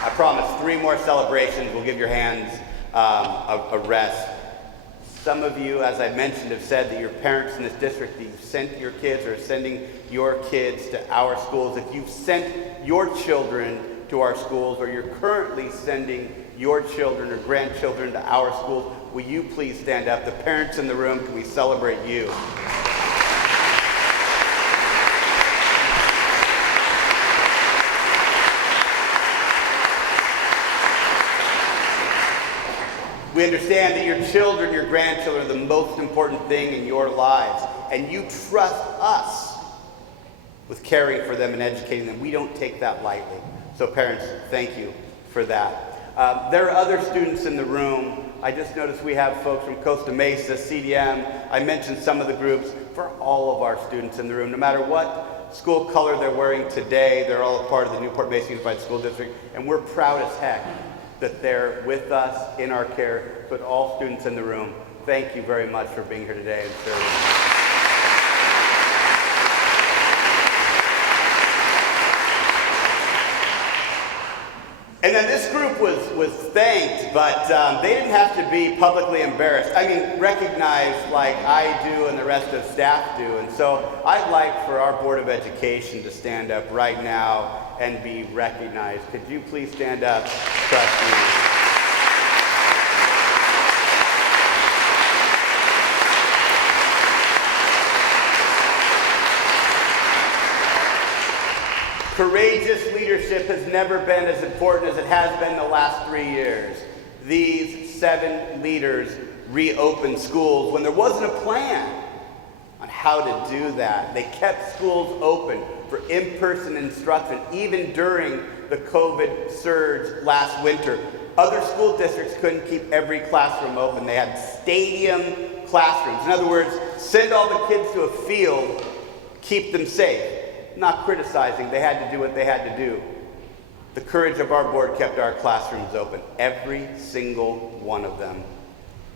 I promise 3 more celebrations will give your hands arrests. Some of you, as I mentioned, have said that your parents in this district, that you've sent your kids or are sending your kids to our schools. If you've sent your children to our schools, or you're currently sending your children or grandchildren to our schools, will you please stand up? The parents in the room, can we celebrate you? We understand that your children, your grandchildren are the most important thing in your lives, and you trust us with caring for them and educating them. We don't take that lightly. So parents, thank you for that. There are other students in the room. I just noticed we have folks from Costa-Mesa, CDM. I mentioned some of the groups. For all of our students in the room, no matter what school color they're wearing today, they're all a part of the Newport-Mesa Unified School District, and we're proud as heck that they're with us in our care. But all students in the room, thank you very much for being here today and serving. And then this group was thanked, but they didn't have to be publicly embarrassed. I mean, recognized like I do and the rest of staff do. And so I'd like for our Board of Education to stand up right now and be recognized. Could you please stand up, trustees? Courageous leadership has never been as important as it has been the last 3 years. These 7 leaders reopened schools when there wasn't a plan on how to do that. They kept schools open for in-person instruction, even during the COVID surge last winter. Other school districts couldn't keep every classroom open. They had stadium classrooms. In other words, send all the kids to a field, keep them safe. Not criticizing, they had to do what they had to do. The courage of our board kept our classrooms open, every single one of them,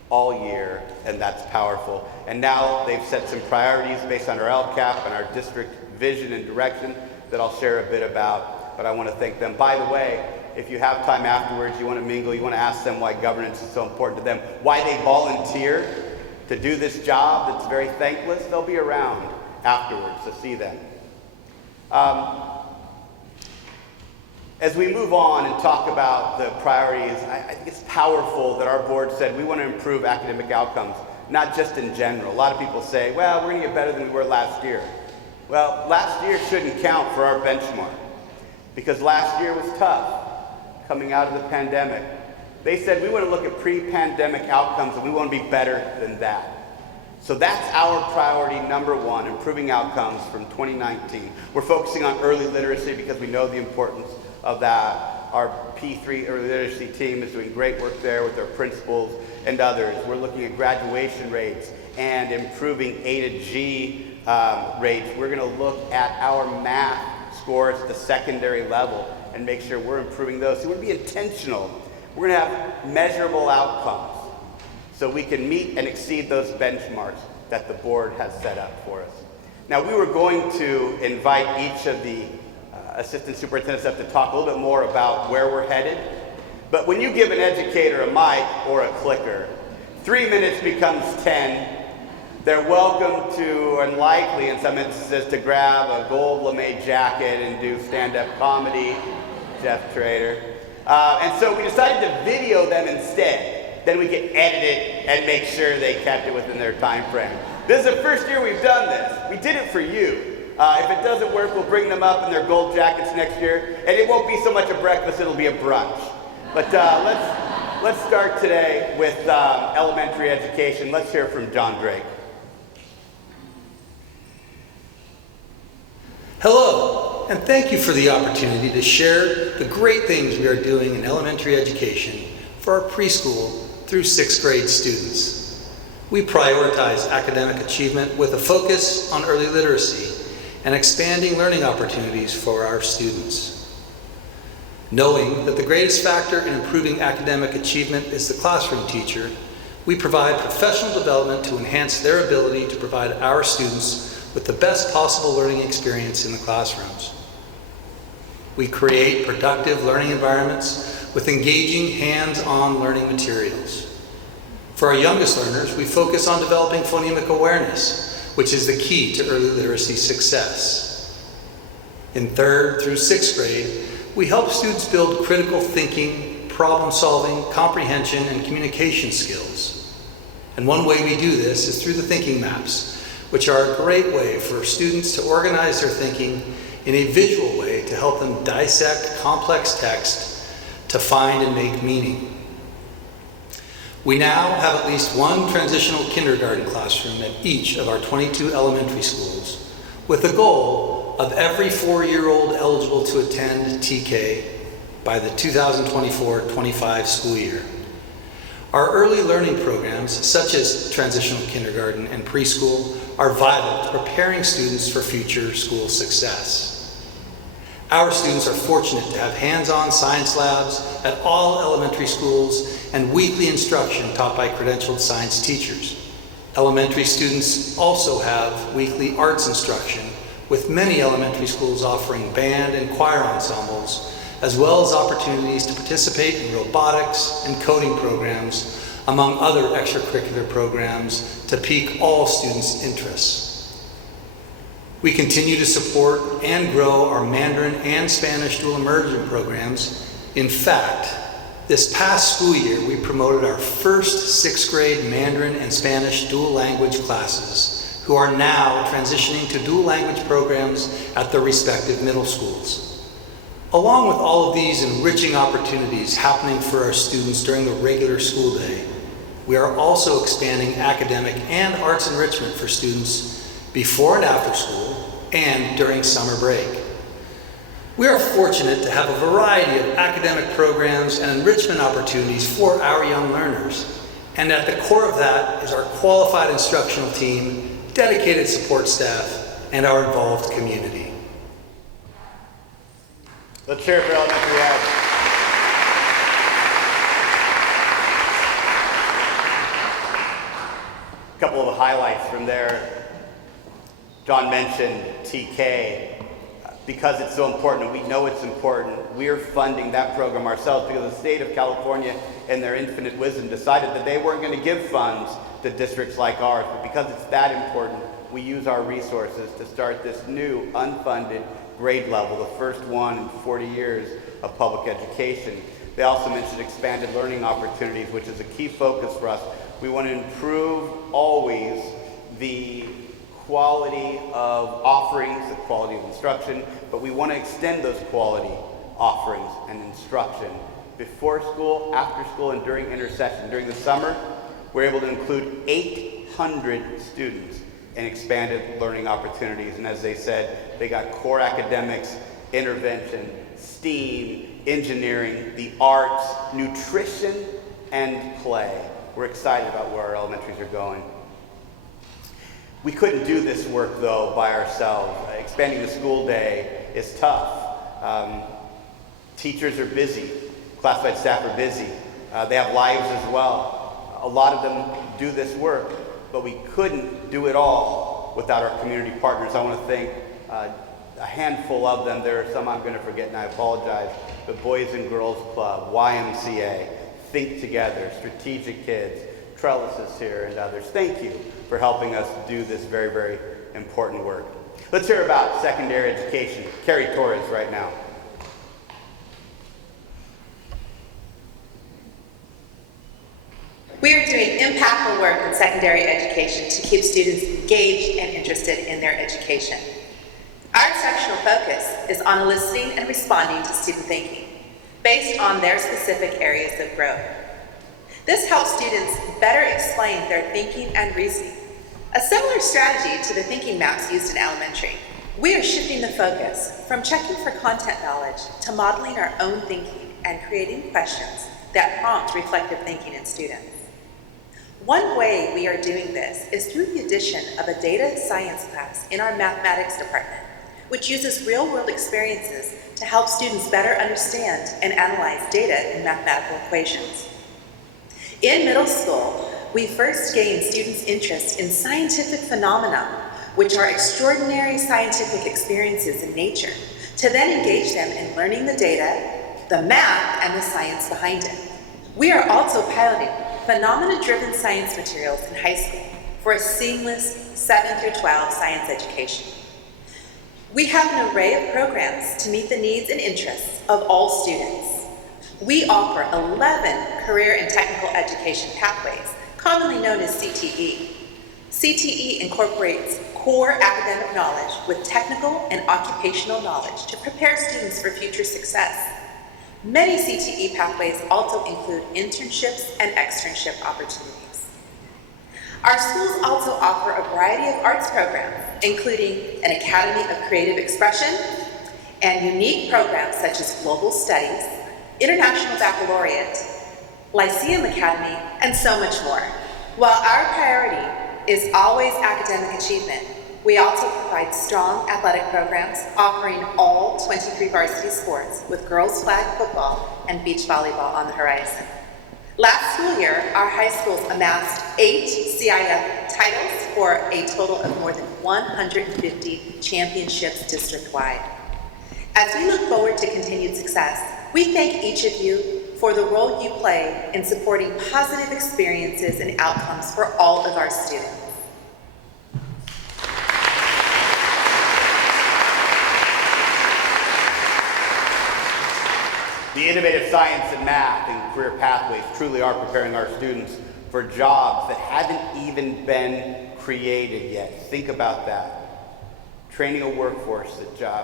all year, and that's powerful. And now they've set some priorities based on our LCAP and our district vision and direction that I'll share a bit about, but I want to thank them. By the way, if you have time afterwards, you want to mingle, you want to ask them why governance is so important to them, why they volunteer to do this job that's very thankless, they'll be around afterwards, so see them. As we move on and talk about the priorities, I think it's powerful that our board said we want to improve academic outcomes, not just in general. A lot of people say, well, we're going to get better than we were last year. Well, last year shouldn't count for our benchmark because last year was tough coming out of the pandemic. They said we want to look at pre-pandemic outcomes and we want to be better than that. So that's our priority number 1, improving outcomes from 2019. We're focusing on early literacy because we know the importance of that. Our P3 early literacy team is doing great work there with our principals and others. We're looking at graduation rates and improving A to G rates. We're going to look at our math scores at the secondary level and make sure we're improving those. So we're going to be intentional. We're going to have measurable outcomes, so we can meet and exceed those benchmarks that the board has set up for us. Now, we were going to invite each of the assistant superintendents up to talk a little bit more about where we're headed, but when you give an educator a mic or a clicker, 3 minutes becomes 10. They're welcome to, and likely in some instances, to grab a gold lame jacket and do stand-up comedy, Jeff Trader. And so we decided to video them instead. Then we can edit it and make sure they kept it within their time frame. This is the first year we've done this. We did it for you. If it doesn't work, we'll bring them up in their gold jackets next year, and it won't be so much a breakfast, it'll be a brunch. But let's start today with elementary education. Let's hear from John Drake. Hello, and thank you for the opportunity to share the great things we are doing in elementary education for our preschool through 6th grade students. We prioritize academic achievement with a focus on early literacy and expanding learning opportunities for our students. Knowing that the greatest factor in improving academic achievement is the classroom teacher, we provide professional development to enhance their ability to provide our students with the best possible learning experience in the classrooms. We create productive learning environments with engaging hands-on learning materials. For our youngest learners, we focus on developing phonemic awareness, which is the key to early literacy success. In 3rd through 6th grade, we help students build critical thinking, problem-solving, comprehension, and communication skills. And one way we do this is through the thinking maps, which are a great way for students to organize their thinking in a visual way to help them dissect complex text to find and make meaning. We now have at least one transitional kindergarten classroom at each of our 22 elementary schools, with the goal of every 4-year-old eligible to attend TK by the 2024-25 school year. Our early learning programs, such as transitional kindergarten and preschool, are vital to preparing students for future school success. Our students are fortunate to have hands-on science labs at all elementary schools and weekly instruction taught by credentialed science teachers. Elementary students also have weekly arts instruction, with many elementary schools offering band and choir ensembles, as well as opportunities to participate in robotics and coding programs, among other extracurricular programs to pique all students' interess. We continue to support and grow our Mandarin and Spanish dual immersion programs. In fact, this past school year, we promoted our first 6th grade Mandarin and Spanish dual language classes, who are now transitioning to dual language programs at their respective middle schools. Along with all of these enriching opportunities happening for our students during the regular school day, we are also expanding academic and arts enrichment for students before and after school and during summer break. We are fortunate to have a variety of academic programs and enrichment opportunities for our young learners. And at the core of that is our qualified instructional team, dedicated support staff, and our involved community. Let's hear it for elementary ed. A couple of highlights from there. John mentioned TK. Because it's so important, and we know it's important, we're funding that program ourselves because the state of California, in their infinite wisdom, decided that they weren't going to give funds to districts like ours. But because it's that important, we use our resources to start this new unfunded grade level, the first one in 40 years of public education. They also mentioned expanded learning opportunities, which is a key focus for us. We want to improve always the quality of offerings, the quality of instruction, but we want to extend those quality offerings and instruction before school, after school, and during intersession. During the summer, we're able to include 800 students in expanded learning opportunities. And as they said, they got core academics, intervention, STEAM, engineering, the arts, nutrition, and play. We're excited about where our elementaries are going. We couldn't do this work, though, by ourselves. Expanding the school day is tough. Teachers are busy. Classified staff are busy. They have lives as well. A lot of them do this work, but we couldn't do it all without our community partners. I want to thank a handful of them. There are some I'm going to forget, and I apologize. The Boys and Girls Club, YMCA, Think Together, Strategic Kids, Trellises here, and others. Thank you for helping us do this very, very important work. Let's hear about secondary education. Carrie Torres right now. We are doing impactful work in secondary education to keep students engaged and interested in their education. Our instructional focus is on listening and responding to student thinking based on their specific areas of growth. This helps students better explain their thinking and reasoning. A similar strategy to the thinking maps used in elementary, we are shifting the focus from checking for content knowledge to modeling our own thinking and creating questions that prompt reflective thinking in students. One way we are doing this is through the addition of a data science class in our mathematics department, which uses real-world experiences to help students better understand and analyze data in mathematical equations. In middle school, we first gained students' interest in scientific phenomena, which are extraordinary scientific experiences in nature, to then engage them in learning the data, the math and the science behind it. We are also piloting phenomena-driven science materials in high school for a seamless 7 through 12 science education. We have an array of programs to meet the needs and interests of all students. We offer 11 career and technical education pathways, commonly known as CTE. CTE incorporates core academic knowledge with technical and occupational knowledge to prepare students for future success. Many CTE pathways also include internships and externship opportunities. Our schools also offer a variety of arts programs, including an Academy of Creative Expression and unique programs such as Global Studies, International Baccalaureate, Lyceum Academy, and so much more. While our priority is always academic achievement, we also provide strong athletic programs offering all 23 varsity sports with girls flag football and beach volleyball on the horizon. Last school year, our high schools amassed 8 CIF titles for a total of more than 150 championships district-wide. As we look forward to continued success, we thank each of you for the role you play in supporting positive experiences and outcomes for all of our students. The innovative science and math and career pathways truly are preparing our students for jobs that haven't even been created yet. Think about that. Training a workforce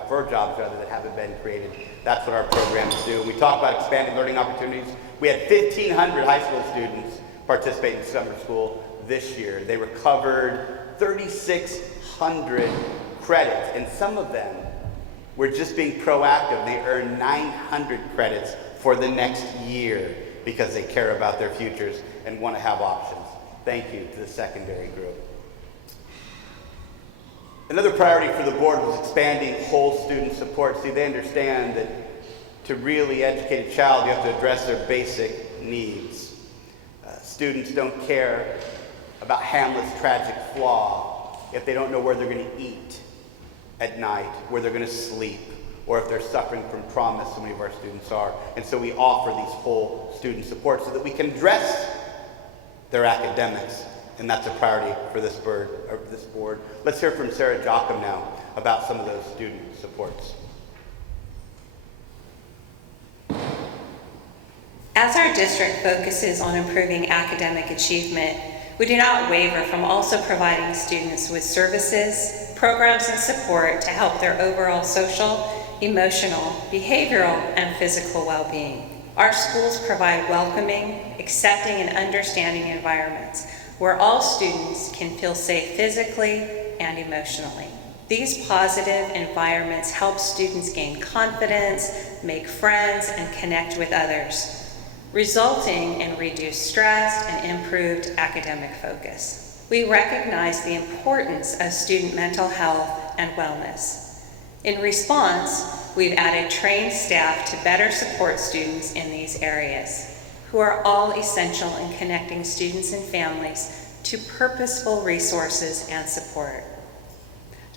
for jobs that haven't been created. That's what our programs do. We talk about expanded learning opportunities. We had 1,500 high school students participate in summer school this year. They recovered 3,600 credits, and some of them were just being proactive. They earned 900 credits for the next year because they care about their futures and want to have options. Thank you to the secondary group. Another priority for the board was expanding whole student support. See, they understand that to really educate a child, you have to address their basic needs. Students don't care about Hamlet's tragic flaw if they don't know where they're going to eat at night, where they're going to sleep, or if they're suffering from trauma, so many of our students are. And so we offer these whole student support so that we can address their academics. And that's a priority for this board. Let's hear from Sarah Jocham now about some of those student supports. As our district focuses on improving academic achievement, we do not waver from also providing students with services, programs, and support to help their overall social, emotional, behavioral, and physical well-being. Our schools provide welcoming, accepting, and understanding environments where all students can feel safe physically and emotionally. These positive environments help students gain confidence, make friends, and connect with others, resulting in reduced stress and improved academic focus. We recognize the importance of student mental health and wellness. In response, we've added trained staff to better support students in these areas, who are all essential in connecting students and families to purposeful resources and support.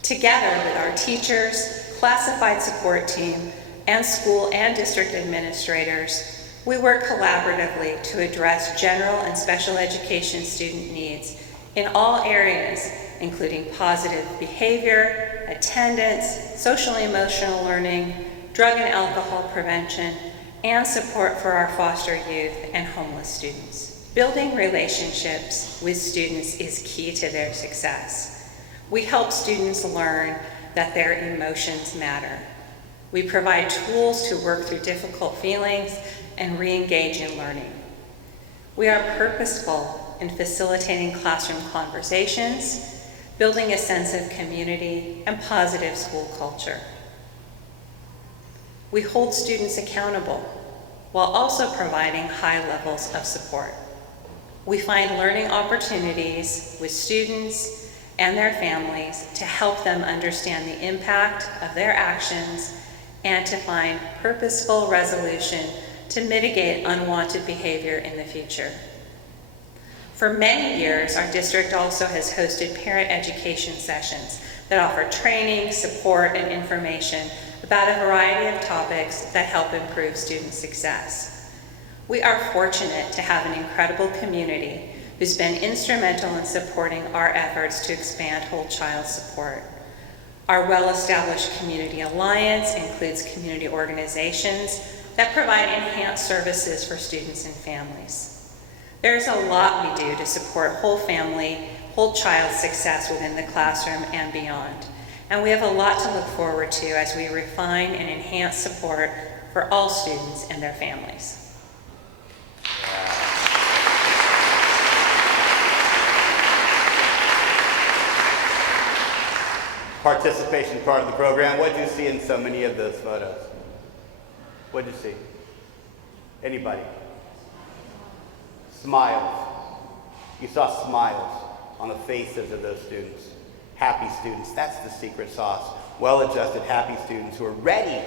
Together with our teachers, classified support team, and school and district administrators, we work collaboratively to address general and special education student needs in all areas, including positive behavior, attendance, social and emotional learning, drug and alcohol prevention, and support for our foster youth and homeless students. Building relationships with students is key to their success. We help students learn that their emotions matter. We provide tools to work through difficult feelings and re-engage in learning. We are purposeful in facilitating classroom conversations, building a sense of community and positive school culture. We hold students accountable while also providing high levels of support. We find learning opportunities with students and their families to help them understand the impact of their actions and to find purposeful resolution to mitigate unwanted behavior in the future. For many years, our district also has hosted parent education sessions that offer training, support, and information about a variety of topics that help improve student success. We are fortunate to have an incredible community who's been instrumental in supporting our efforts to expand whole child support. Our well-established community alliance includes community organizations that provide enhanced services for students and families. There's a lot we do to support whole family, whole child success within the classroom and beyond. And we have a lot to look forward to as we refine and enhance support for all students and their families. Participation part of the program. What did you see in so many of those photos? What did you see? Anybody? Smiles. You saw smiles on the faces of those students. Happy students. That's the secret sauce. Well-adjusted, happy students who are ready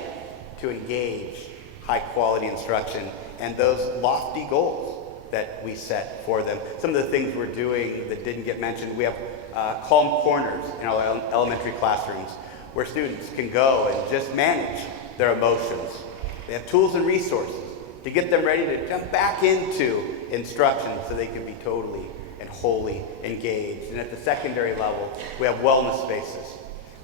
to engage high-quality instruction and those lofty goals that we set for them. Some of the things we're doing that didn't get mentioned, we have calm corners in our elementary classrooms where students can go and just manage their emotions. They have tools and resources to get them ready to jump back into instruction so they can be totally and wholly engaged. And at the secondary level, we have wellness spaces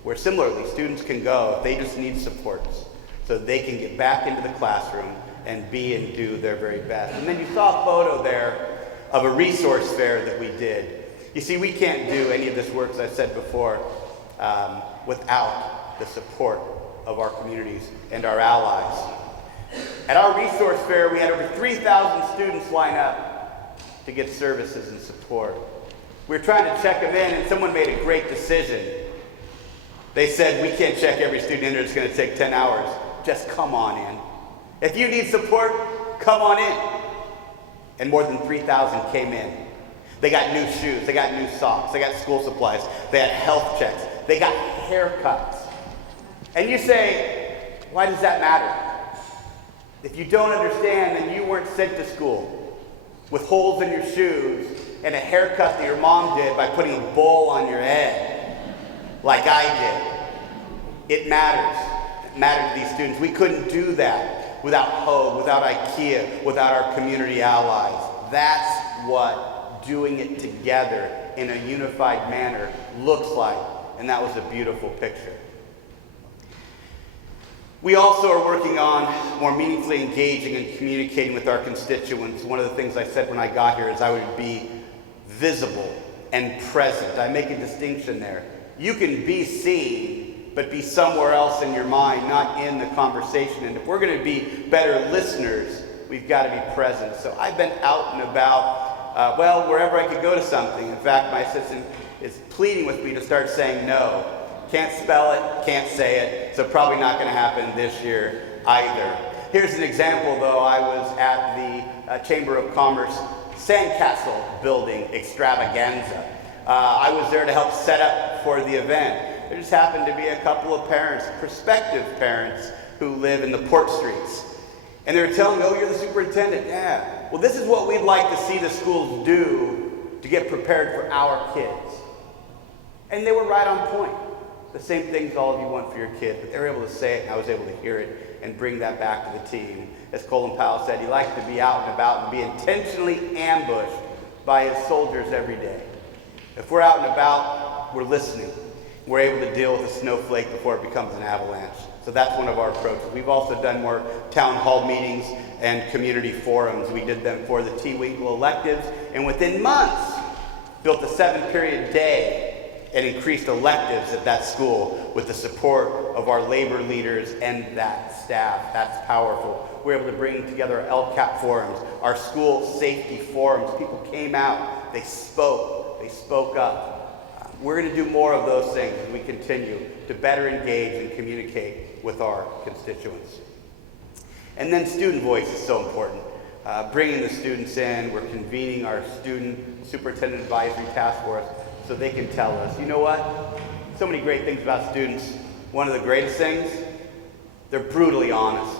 where similarly students can go if they just need supports so they can get back into the classroom and be and do their very best. And then you saw a photo there of a resource fair that we did. You see, we can't do any of this work, as I said before, without the support of our communities and our allies. At our resource fair, we had over 3,000 students line up to get services and support. We were trying to check them in, and someone made a great decision. They said, we can't check every student in, it's going to take 10 hours. Just come on in. If you need support, come on in. And more than 3,000 came in. They got new shoes, they got new socks, they got school supplies, they had health checks, they got haircuts. And you say, why does that matter? If you don't understand, then you weren't sent to school with holes in your shoes and a haircut that your mom did by putting a bowl on your head, like I did. It matters. It mattered to these students. We couldn't do that without Hogue, without IKEA, without our community allies. That's what doing it together in a unified manner looks like, and that was a beautiful picture. We also are working on more meaningfully engaging and communicating with our constituents. One of the things I said when I got here is I would be visible and present. I make a distinction there. You can be seen, but be somewhere else in your mind, not in the conversation. And if we're going to be better listeners, we've got to be present. So I've been out and about, wherever I could go to something. In fact, my assistant is pleading with me to start saying no. Can't spell it, can't say it, so probably not going to happen this year either. Here's an example, though. I was at the Chamber of Commerce Sandcastle building extravaganza. I was there to help set up for the event. There just happened to be a couple of parents, prospective parents, who live in the port streets. And they were telling me, oh, you're the superintendent. Yeah. Well, this is what we'd like to see the schools do to get prepared for our kids. And they were right on point. The same things all of you want for your kids, but they were able to say it, and I was able to hear it and bring that back to the team. As Colin Powell said, he liked to be out and about and be intentionally ambushed by his soldiers every day. If we're out and about, we're listening. We're able to deal with a snowflake before it becomes an avalanche. So that's one of our approaches. We've also done more town hall meetings and community forums. We did them for the T. Winkle electives, and within months, built a 7-period day and increased electives at that school with the support of our labor leaders and that staff. That's powerful. We're able to bring together our LCAP forums, our school safety forums. People came out, they spoke up. We're going to do more of those things as we continue to better engage and communicate with our constituents. And then student voice is so important. Bringing the students in, we're convening our student superintendent advisory task force so they can tell us, you know what? So many great things about students. One of the greatest things, they're brutally honest.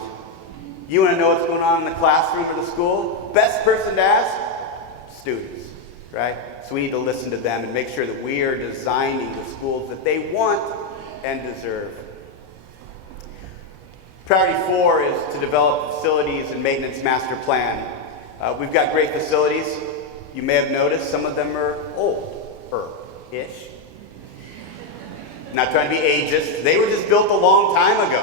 You want to know what's going on in the classroom or the school? Best person to ask? Students, right? So we need to listen to them and make sure that we are designing the schools that they want and deserve. Priority 4 is to develop facilities and maintenance master plan. We've got great facilities. You may have noticed some of them are older-ish. Not trying to be ageist. They were just built a long time ago.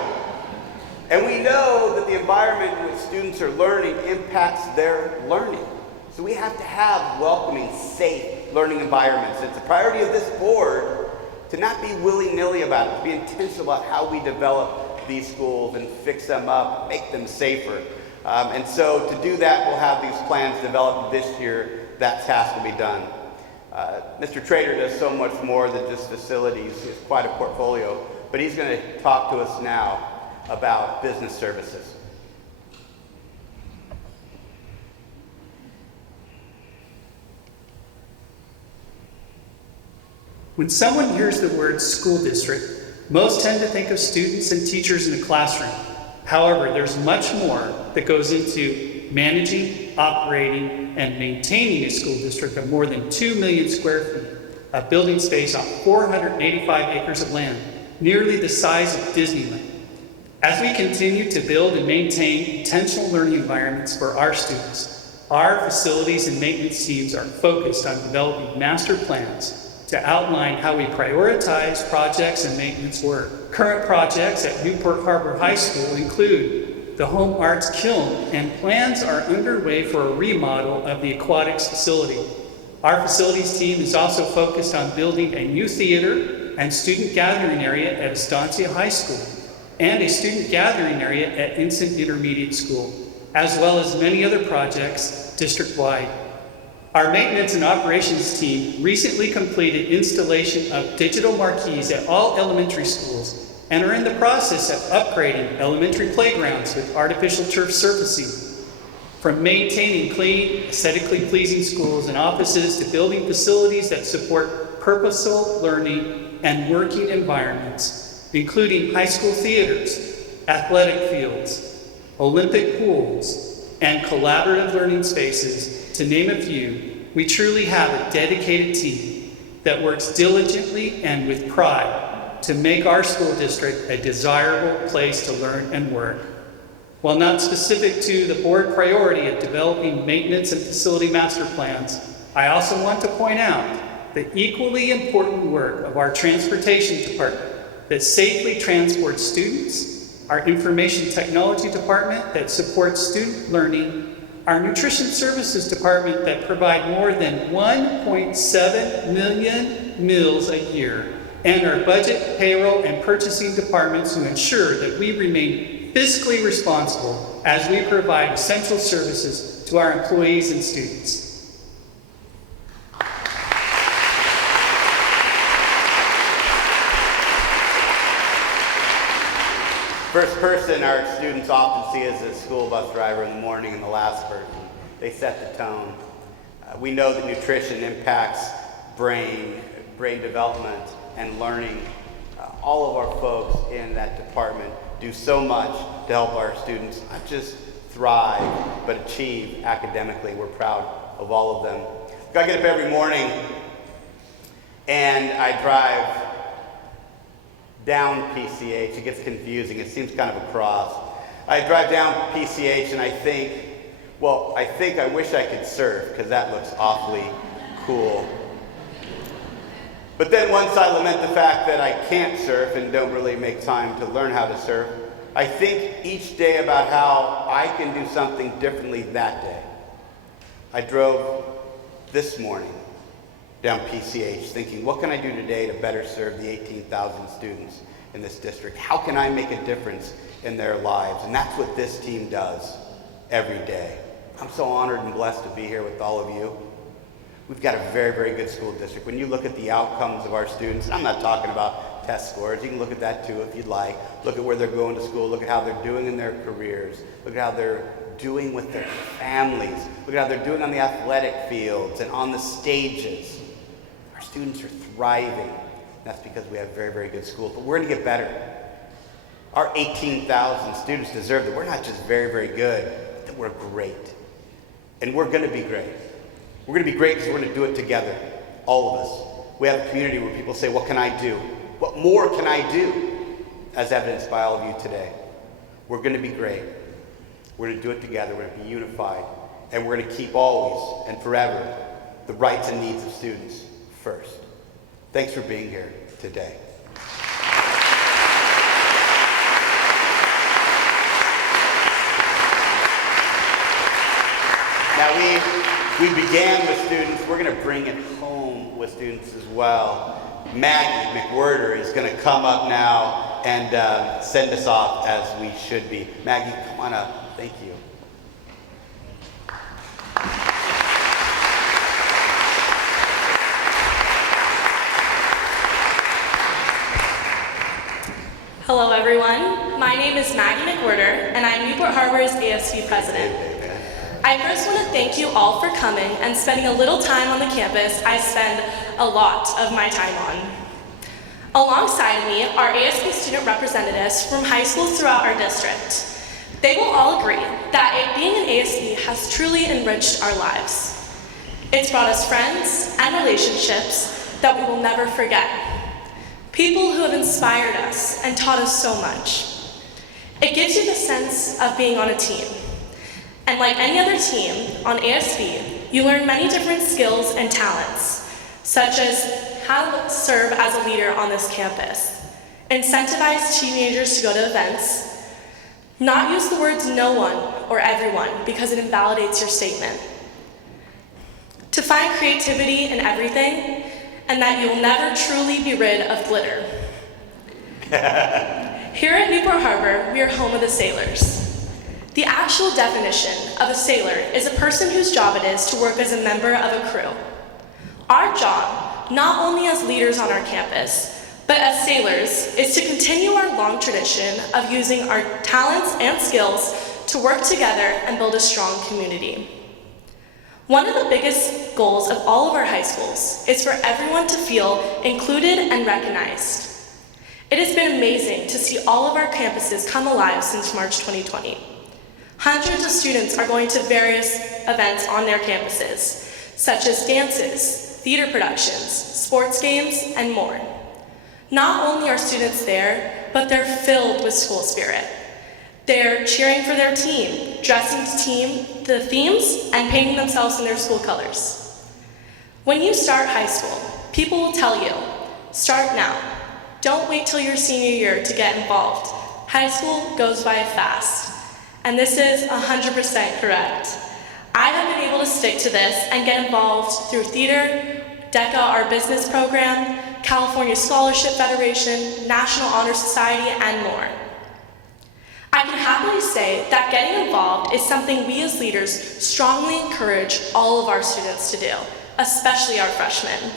And we know that the environment in which students are learning impacts their learning. So we have to have welcoming, safe learning environments. It's a priority of this board to not be willy-nilly about it, to be intentional about how we develop these schools and fix them up, make them safer. And so to do that, we'll have these plans developed this year. That task will be done. Mr. Trader does so much more than just facilities. He has quite a portfolio, but he's going to talk to us now about business services. When someone hears the word school district, most tend to think of students and teachers in a classroom. However, there's much more that goes into managing, operating, and maintaining a school district of more than 2 million square feet of building space on 485 acres of land, nearly the size of Disneyland. As we continue to build and maintain intentional learning environments for our students, our facilities and maintenance teams are focused on developing master plans to outline how we prioritize projects and maintenance work. Current projects at Newport Harbor High School include the Home Arts Kiln, and plans are underway for a remodel of the aquatics facility. Our facilities team is also focused on building a new theater and student gathering area at Estancia High School, and a student gathering area at Ensign Intermediate School, as well as many other projects district-wide. Our maintenance and operations team recently completed installation of digital marquees at all elementary schools and are in the process of upgrading elementary playgrounds with artificial turf surfacing. From maintaining clean, aesthetically pleasing schools and offices to building facilities that support purposeful learning and working environments, including high school theaters, athletic fields, Olympic pools, and collaborative learning spaces, to name a few, we truly have a dedicated team that works diligently and with pride to make our school district a desirable place to learn and work. While not specific to the board priority of developing maintenance and facility master plans, I also want to point out the equally important work of our transportation department that safely transports students, our information technology department that supports student learning, our nutrition services department that provide more than 1.7 million meals a year, and our budget, payroll, and purchasing departments who ensure that we remain fiscally responsible as we provide essential services to our employees and students. First person our students often see as a school bus driver in the morning, and the last person. They set the tone. We know that nutrition impacts brain development and learning. All of our folks in that department do so much to help our students not just thrive, but achieve academically. We're proud of all of them. I get up every morning and I drive down PCH. It gets confusing. It seems kind of a cross. I drive down PCH and I think I wish I could surf because that looks awfully cool. But then once I lament the fact that I can't surf and don't really make time to learn how to surf, I think each day about how I can do something differently that day. I drove this morning down PCH thinking, what can I do today to better serve the 18,000 students in this district? How can I make a difference in their lives? And that's what this team does every day. I'm so honored and blessed to be here with all of you. We've got a very, very good school district. When you look at the outcomes of our students, and I'm not talking about test scores, you can look at that too if you'd like. Look at where they're going to school, look at how they're doing in their careers, look at how they're doing with their families, look at how they're doing on the athletic fields and on the stages. Our students are thriving. That's because we have very, very good schools, but we're gonna get better. Our 18,000 students deserve that we're not just very, very good, but that we're great. And we're gonna be great. We're gonna be great because we're gonna do it together, all of us. We have a community where people say, what can I do? What more can I do? As evidenced by all of you today. We're going to be great. We're going to do it together. We're going to be unified. And we're going to keep always and forever the rights and needs of students first. Thanks for being here today. Now we began with students. We're going to bring it home with students as well. Maggie McWhirter is going to come up now and send us off as we should be. Maggie, come on up. Thank you. Hello everyone, my name is Maggie McWhirter and I'm Newport Harbor's ASB president. I first want to thank you all for coming and spending a little time on the campus I spend a lot of my time on. Alongside me are ASB student representatives from high schools throughout our district. They will all agree that being an ASB has truly enriched our lives. It's brought us friends and relationships that we will never forget. People who have inspired us and taught us so much. It gives you the sense of being on a team. And like any other team on ASB, you learn many different skills and talents, such as how to serve as a leader on this campus, incentivize teenagers to go to events, not use the words no one or everyone because it invalidates your statement, to find creativity in everything, and that you will never truly be rid of glitter. Here at Newport Harbor, we are home of the sailors. The actual definition of a sailor is a person whose job it is to work as a member of a crew. Our job, not only as leaders on our campus, but as sailors, is to continue our long tradition of using our talents and skills to work together and build a strong community. One of the biggest goals of all of our high schools is for everyone to feel included and recognized. It has been amazing to see all of our campuses come alive since March 2020. Hundreds of students are going to various events on their campuses, such as dances, theater productions, sports games, and more. Not only are students there, but they're filled with school spirit. They're cheering for their team, dressing the themes, and painting themselves in their school colors. When you start high school, people will tell you, start now. Don't wait till your senior year to get involved. High school goes by fast. And this is 100% correct. I have been able to stick to this and get involved through theater, DECA, our business program, California Scholarship Federation, National Honor Society, and more. I can happily say that getting involved is something we as leaders strongly encourage all of our students to do, especially our freshmen.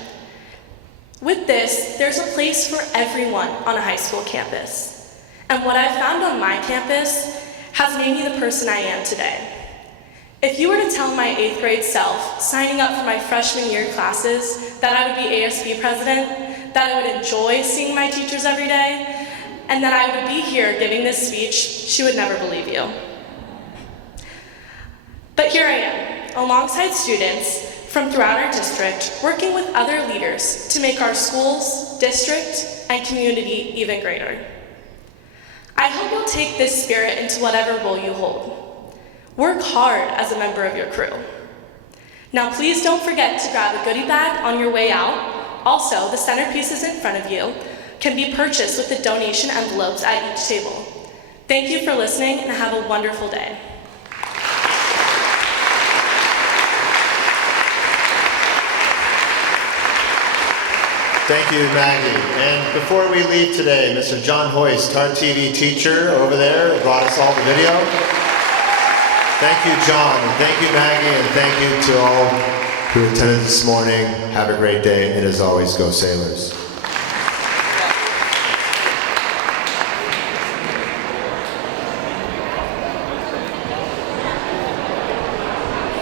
With this, there's a place for everyone on a high school campus. And what I've found on my campus has made me the person I am today. If you were to tell my 8th grade self, signing up for my freshman year classes, that I would be ASB president, that I would enjoy seeing my teachers every day, and that I would be here giving this speech, she would never believe you. But here I am, alongside students from throughout our district, working with other leaders to make our schools, district, and community even greater. I hope you'll take this spirit into whatever role you hold. Work hard as a member of your crew. Now please don't forget to grab a goodie bag on your way out. Also, the centerpieces in front of you can be purchased with the donation envelopes at each table. Thank you for listening and have a wonderful day. Thank you, Maggie. And before we leave today, Mr. John Hoyst, our TV teacher over there, brought us all the video. Thank you, John, and thank you, Maggie, and thank you to all who attended this morning. Have a great day, and as always, go Sailors.